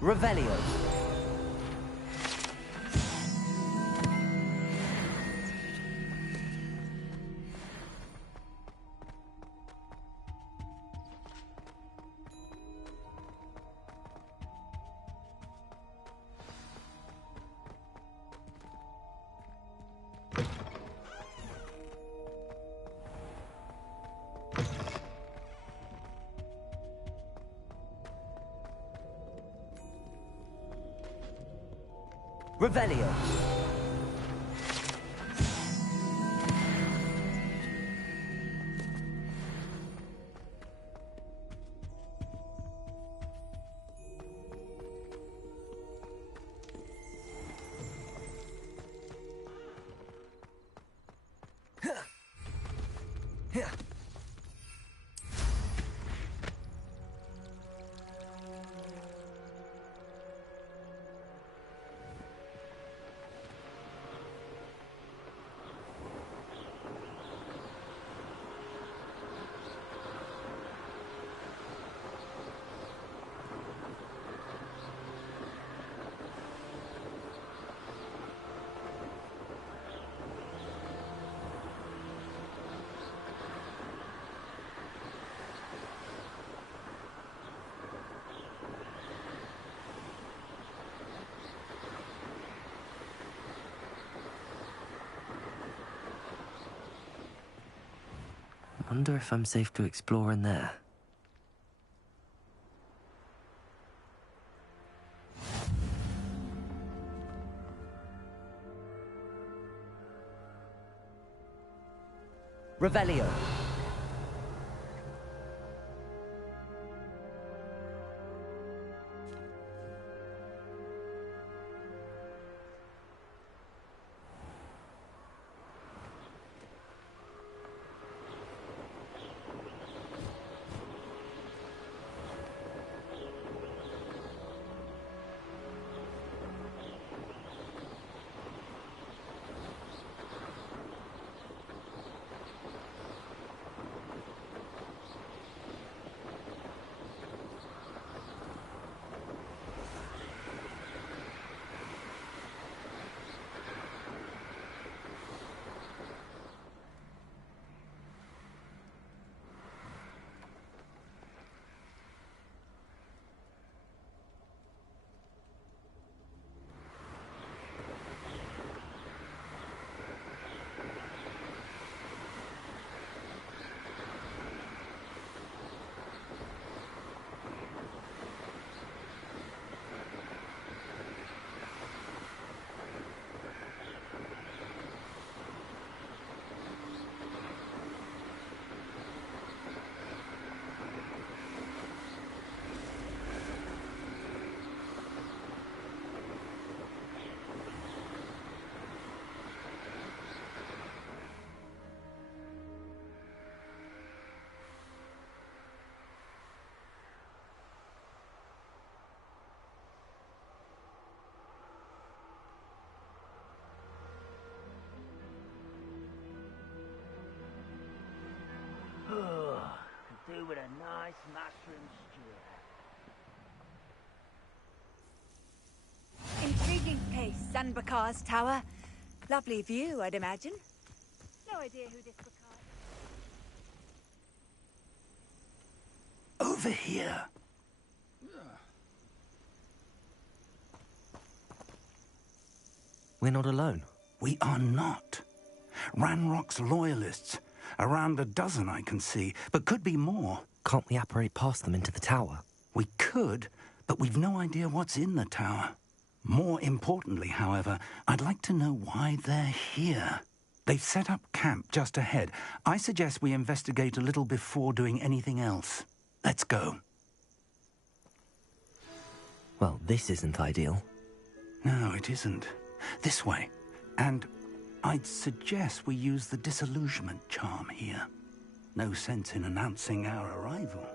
Revelio. Revelio. Wonder if I'm safe to explore in there. Revelio. Could do with a nice mushroom stew. Intriguing place, Sanbakar's tower. Lovely view, I'd imagine. No idea who this Bakar is. Over here. We're not alone. We are not. Ranrock's loyalists. Around a dozen I can see, but could be more. Can't we apparate past them into the tower? We could, but we've no idea what's in the tower. More importantly, however, I'd like to know why they're here. They've set up camp just ahead. I suggest we investigate a little before doing anything else. Let's go. Well, this isn't ideal. No, it isn't. This way. And I'd suggest we use the disillusionment charm here. No sense in announcing our arrival.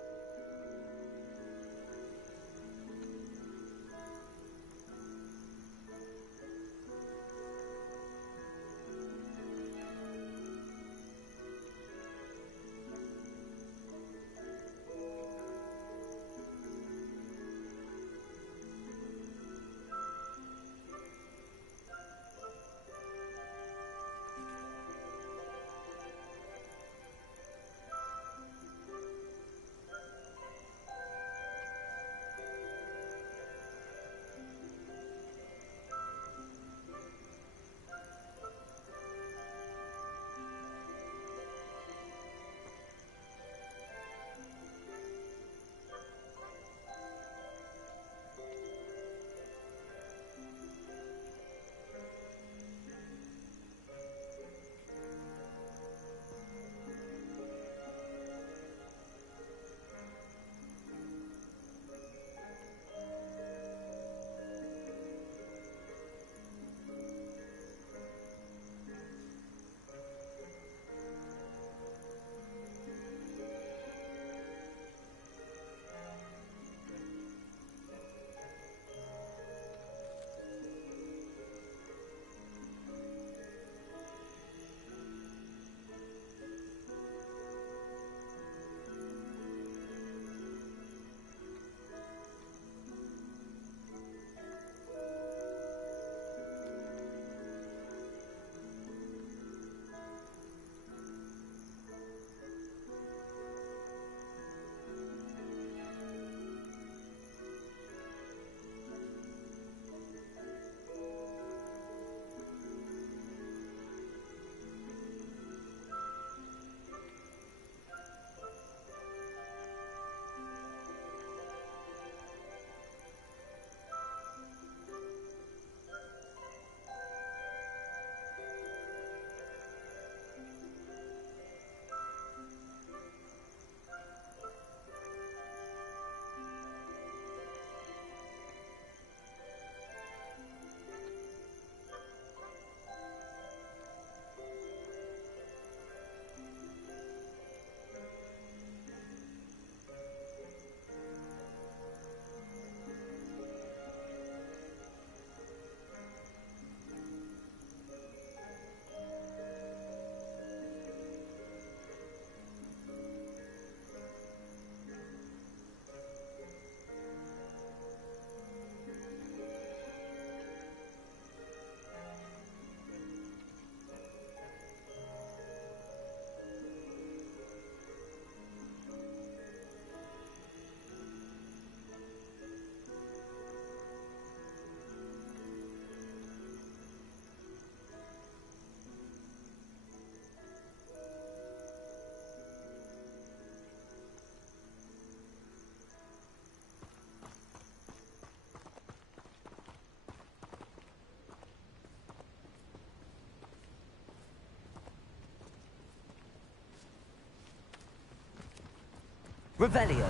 Revelio.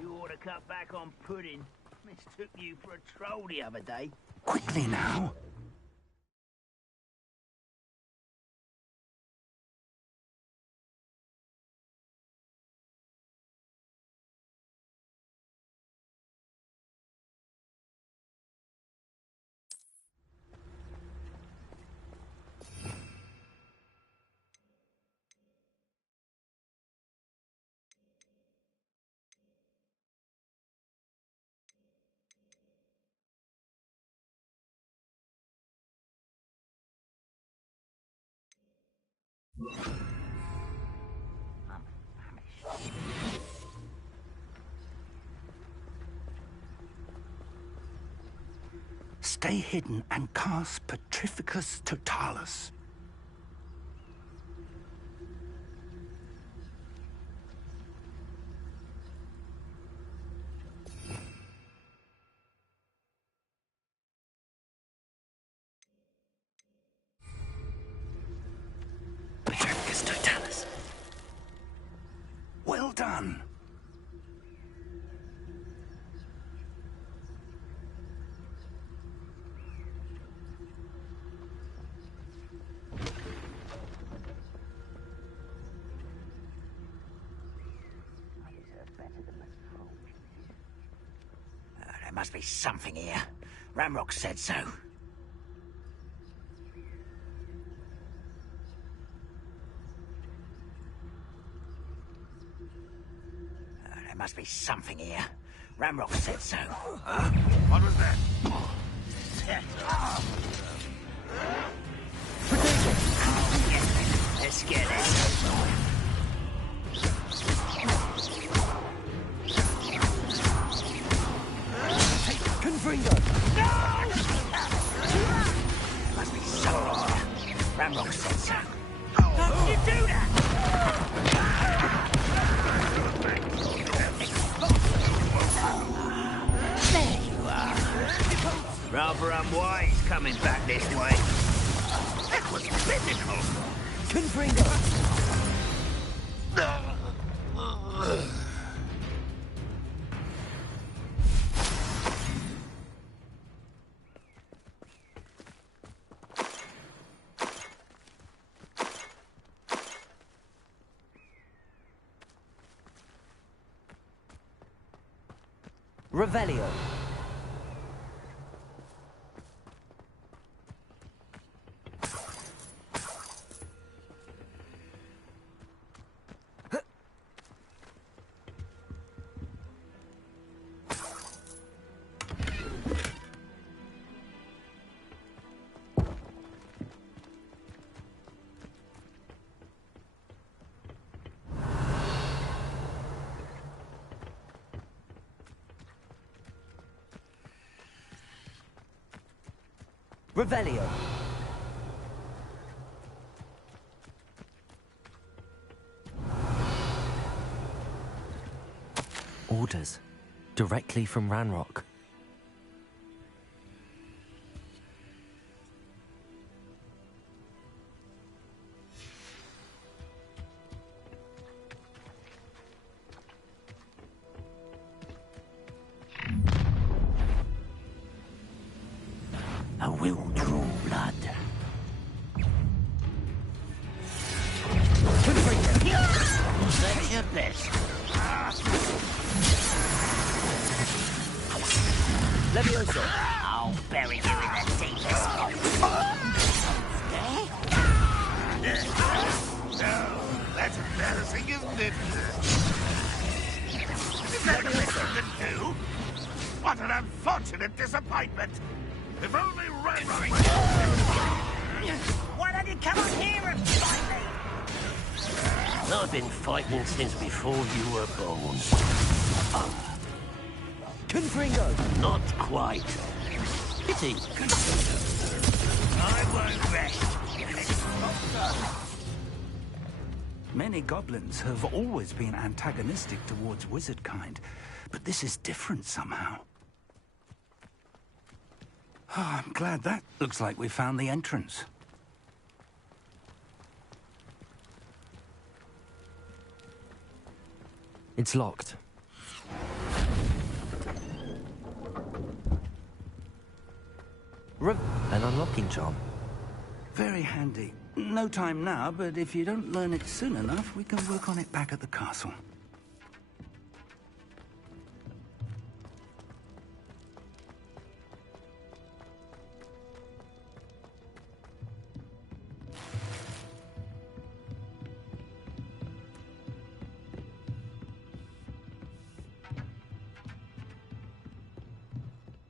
You ought to cut back on pudding. Mistook you for a troll the other day. Quickly now. Stay hidden and cast Petrificus Totalis. Petrificus Totalis. Well done. There must be something here. Ramrock said so. There must be something here. Ramrock said so. What was that? Let's get it. Confringo! There must be something here. Ramrock said so. How did you do that? There you are. Rather unwise coming back this way. That was physical. Confringo! Revelio. Revelio. Orders. Directly from Ranrock. I will draw blood. That's your best. Levioso. I'll bury you in the deepest spot. No, that's embarrassing, isn't it? Is that the best you can do? What an unfortunate disappointment! If only Ranrock... Why don't you come on here and fight me? I've been fighting since before you were born. Confringo! Not quite. Pity. I won't rest. Many goblins have always been antagonistic towards wizard kind, but this is different somehow. Oh, I'm glad that looks like we found the entrance. It's locked. An unlocking charm. Very handy. No time now, but if you don't learn it soon enough, we can work on it back at the castle.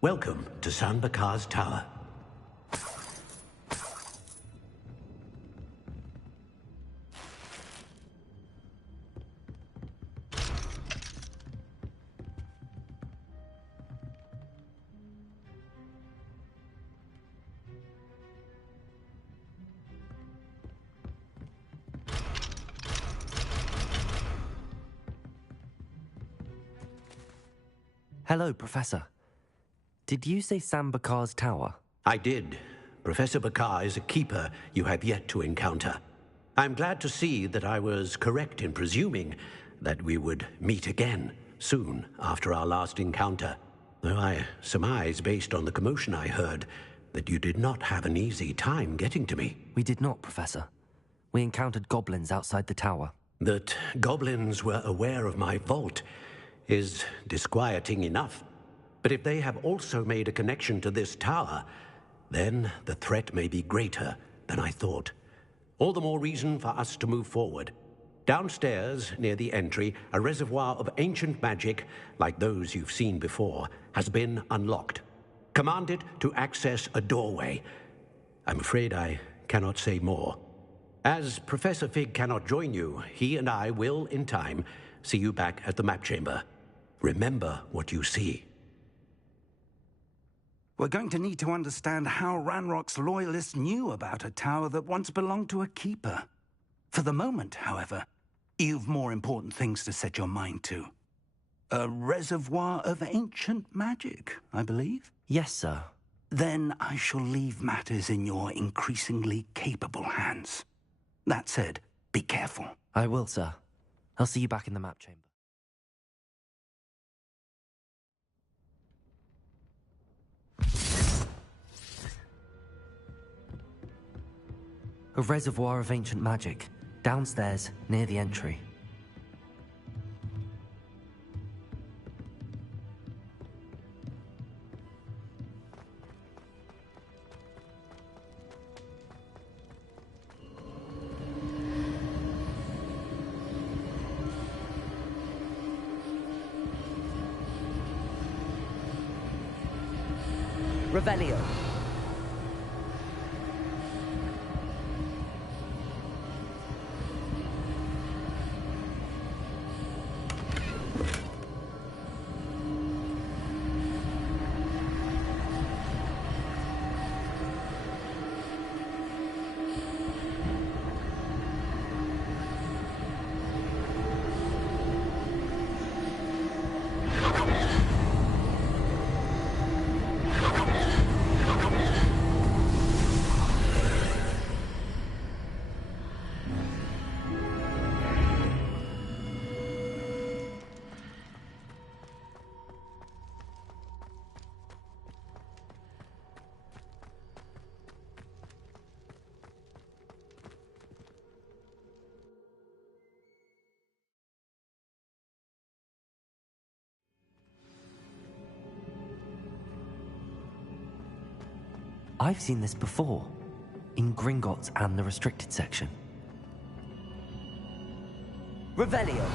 Welcome to Sanbakar's Tower. Hello, Professor. Did you say Sambakar's Tower? I did. Professor Bakar is a keeper you have yet to encounter. I'm glad to see that I was correct in presuming that we would meet again soon after our last encounter. Though I surmise, based on the commotion I heard, that you did not have an easy time getting to me. We did not, Professor. We encountered goblins outside the tower. That goblins were aware of my vault is disquieting enough. But if they have also made a connection to this tower, then the threat may be greater than I thought. All the more reason for us to move forward. Downstairs, near the entry, a reservoir of ancient magic, like those you've seen before, has been unlocked. Command it to access a doorway. I'm afraid I cannot say more. As Professor Fig cannot join you, he and I will, in time, see you back at the map chamber. Remember what you see. We're going to need to understand how Ranrock's loyalists knew about a tower that once belonged to a keeper. For the moment, however, you've more important things to set your mind to. A reservoir of ancient magic, I believe? Yes, sir. Then I shall leave matters in your increasingly capable hands. That said, be careful. I will, sir. I'll see you back in the map chamber. A reservoir of ancient magic, downstairs, near the entry. Revelio. I've seen this before, in Gringotts and the restricted section. Revelio.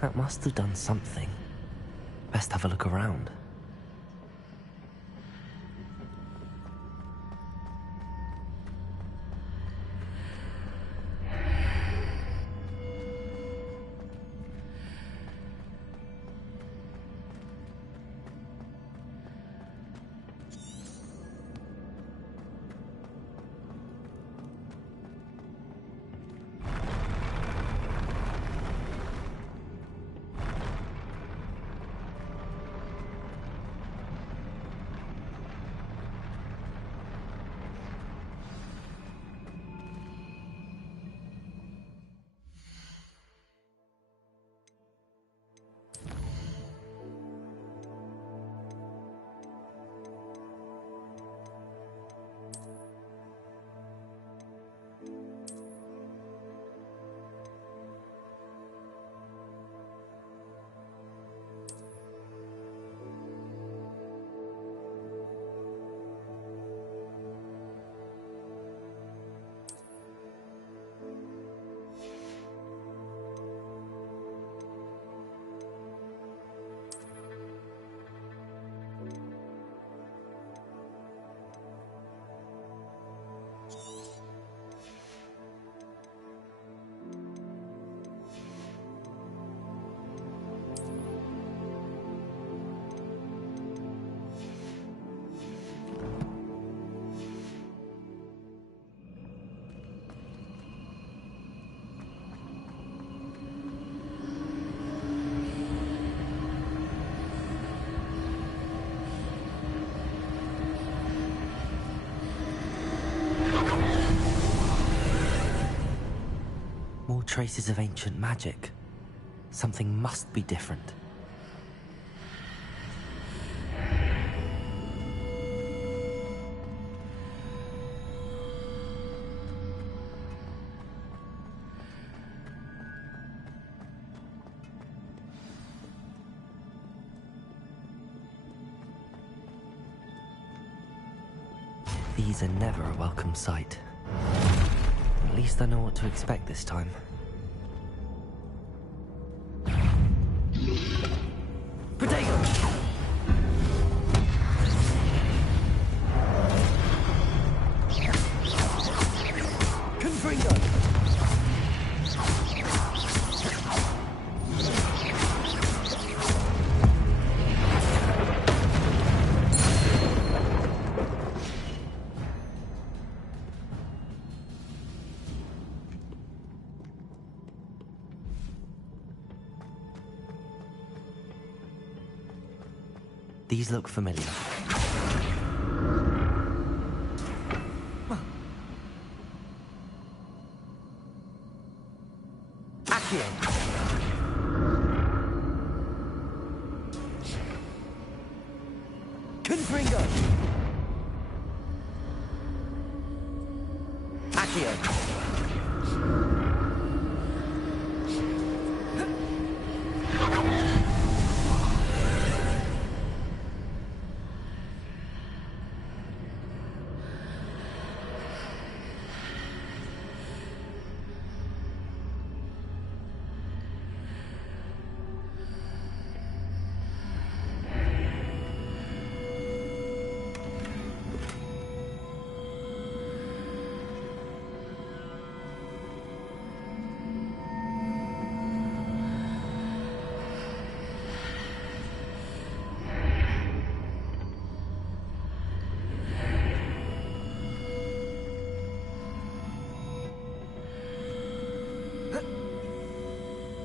That must have done something. Best have a look around. traces of ancient magic. Something must be different. These are never a welcome sight. At least I know what to expect this time. Potato! Confringo! These look familiar. Accio! Confringo! Accio!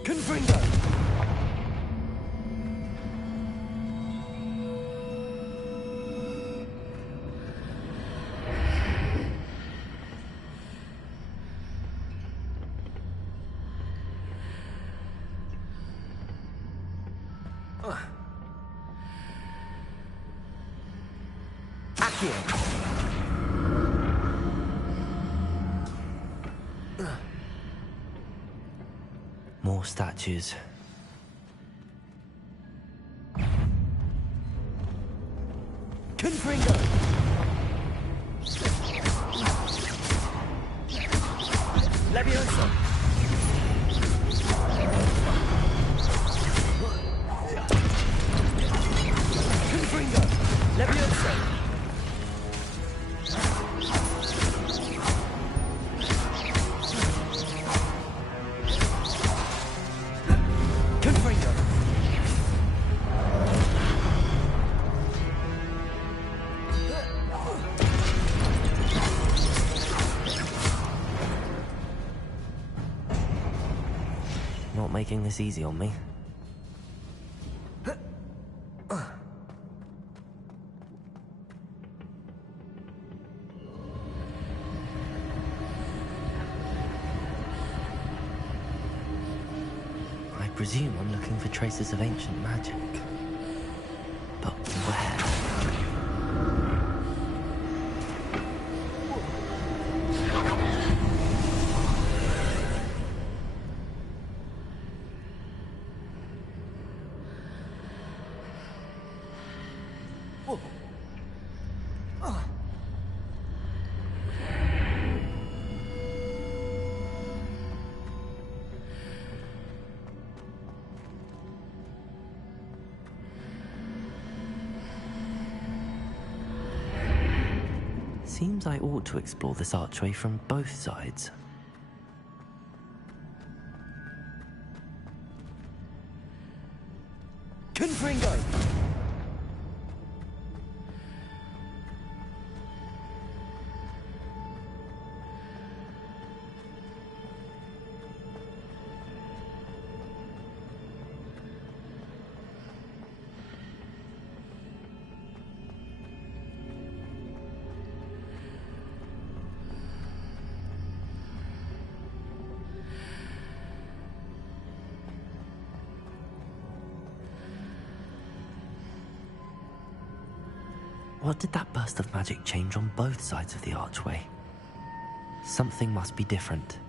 Confringo! Accio! More statues. Confringo! Leviosa! Confringo! Leviosa! Not making this easy on me. I presume I'm looking for traces of ancient magic. But where? Seems I ought to explore this archway from both sides. Confringo! What did that burst of magic change on both sides of the archway? Something must be different.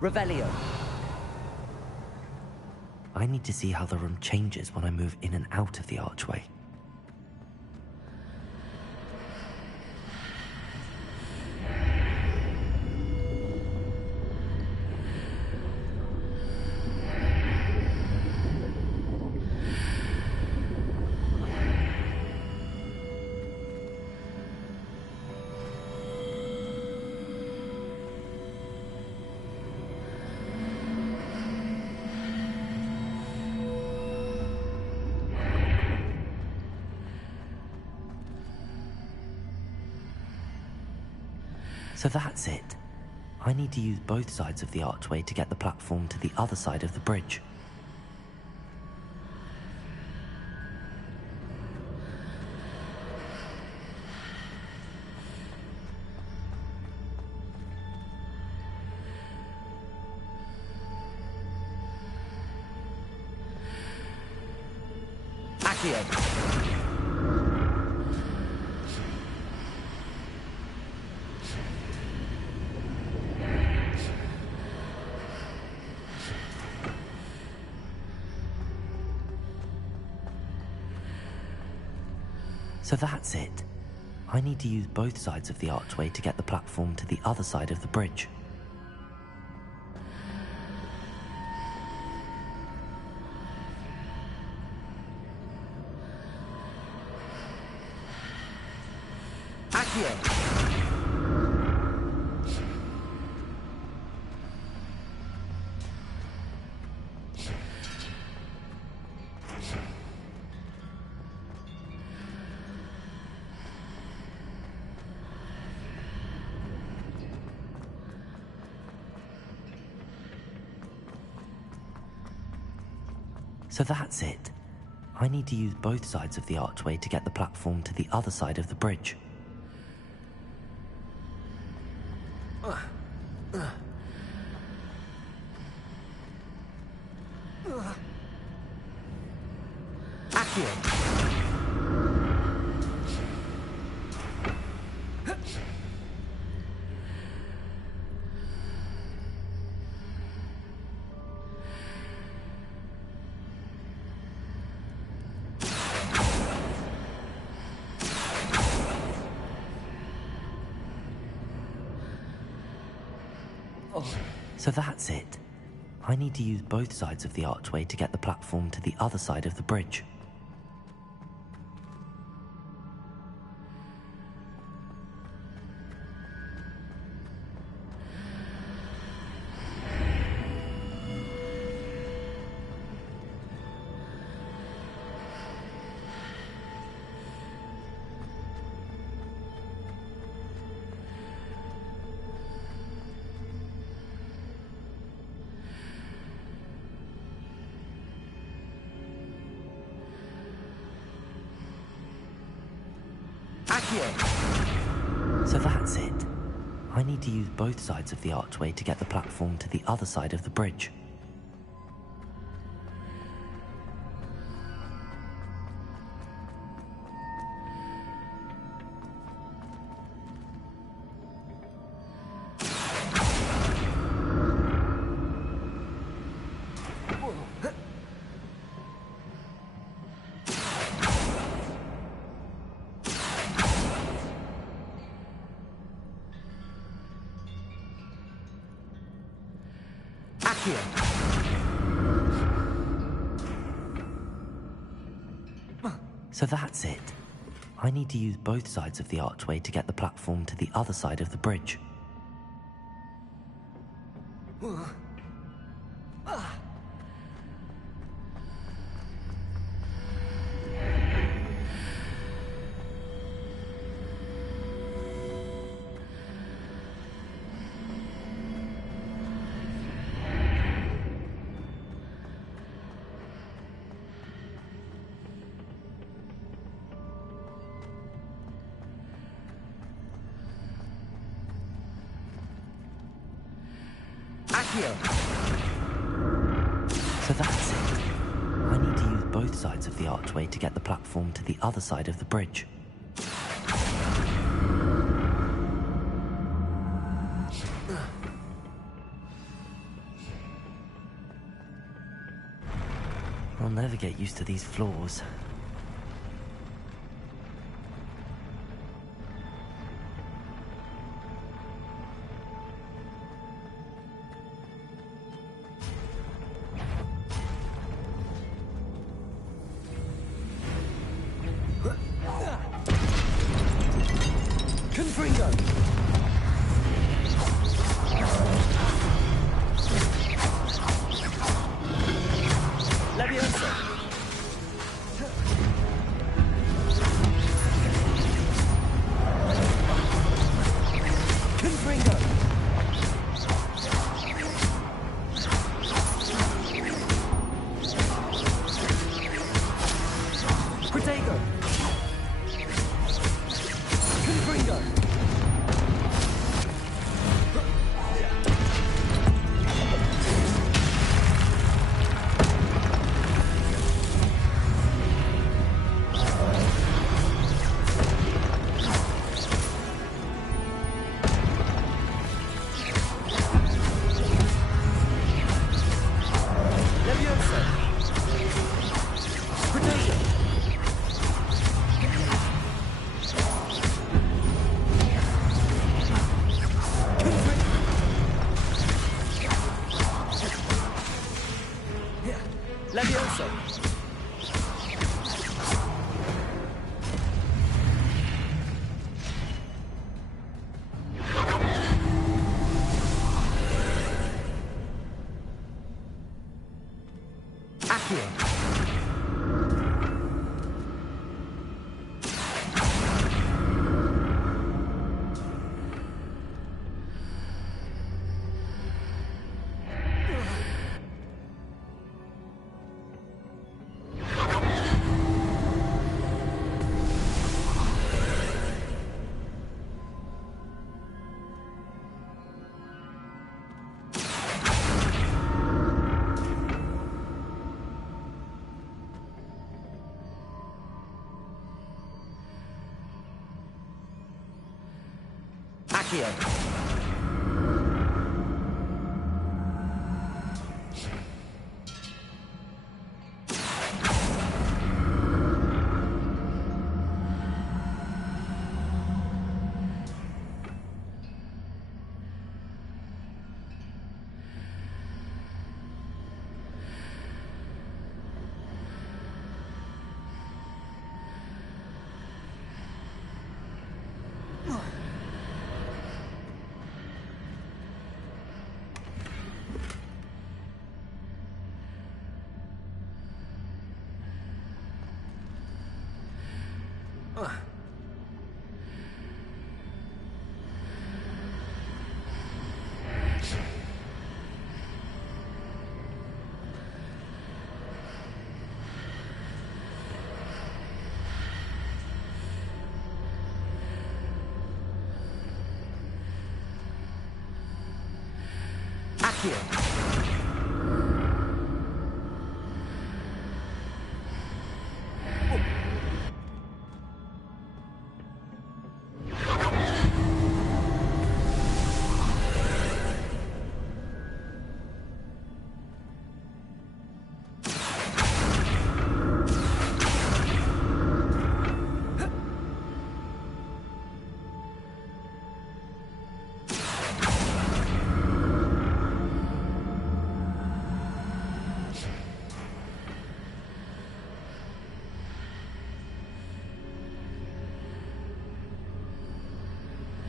Revelio. I need to see how the room changes when I move in and out of the archway. So that's it. I need to use both sides of the archway to get the platform to the other side of the bridge. Accio. So that's it. I need to use both sides of the archway to get the platform to the other side of the bridge. Accio. So that's it. I need to use both sides of the archway to get the platform to the other side of the bridge. Accio. So that's it. I need to use both sides of the archway to get the platform to the other side of the bridge. So that's it. I need to use both sides of the archway to get the platform to the other side of the bridge. So that's it. I need to use both sides of the archway to get the platform to the other side of the bridge. Accio. So that's it. I need to use both sides of the archway to get the platform to the other side of the bridge. I'll never get used to these floors. Confringo. Leviosa. Confringo. Protego. Confringo. Leviosa. Protego. Leviosa. Accio. Accio. Accio.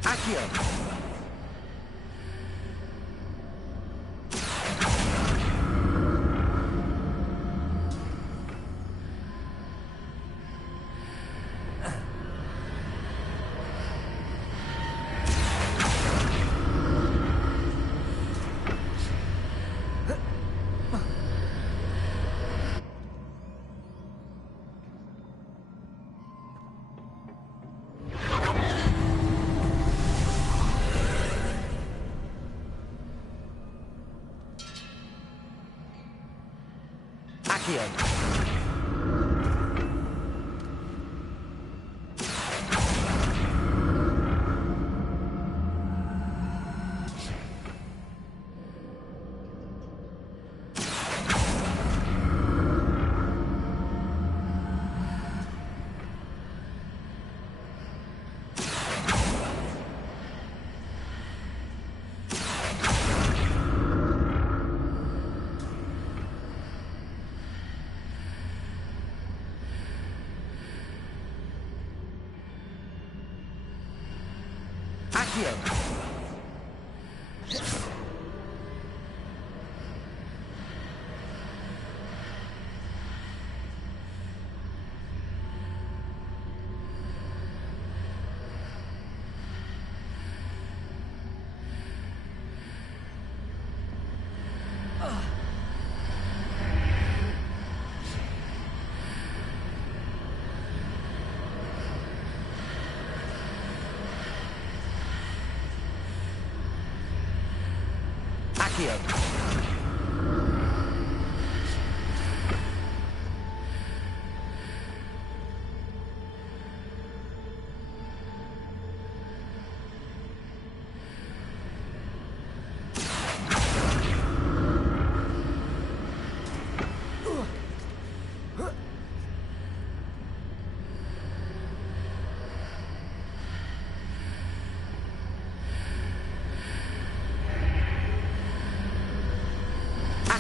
Accio. Accio. Accio.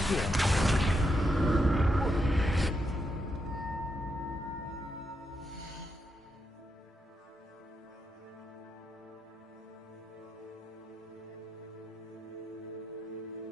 Accio.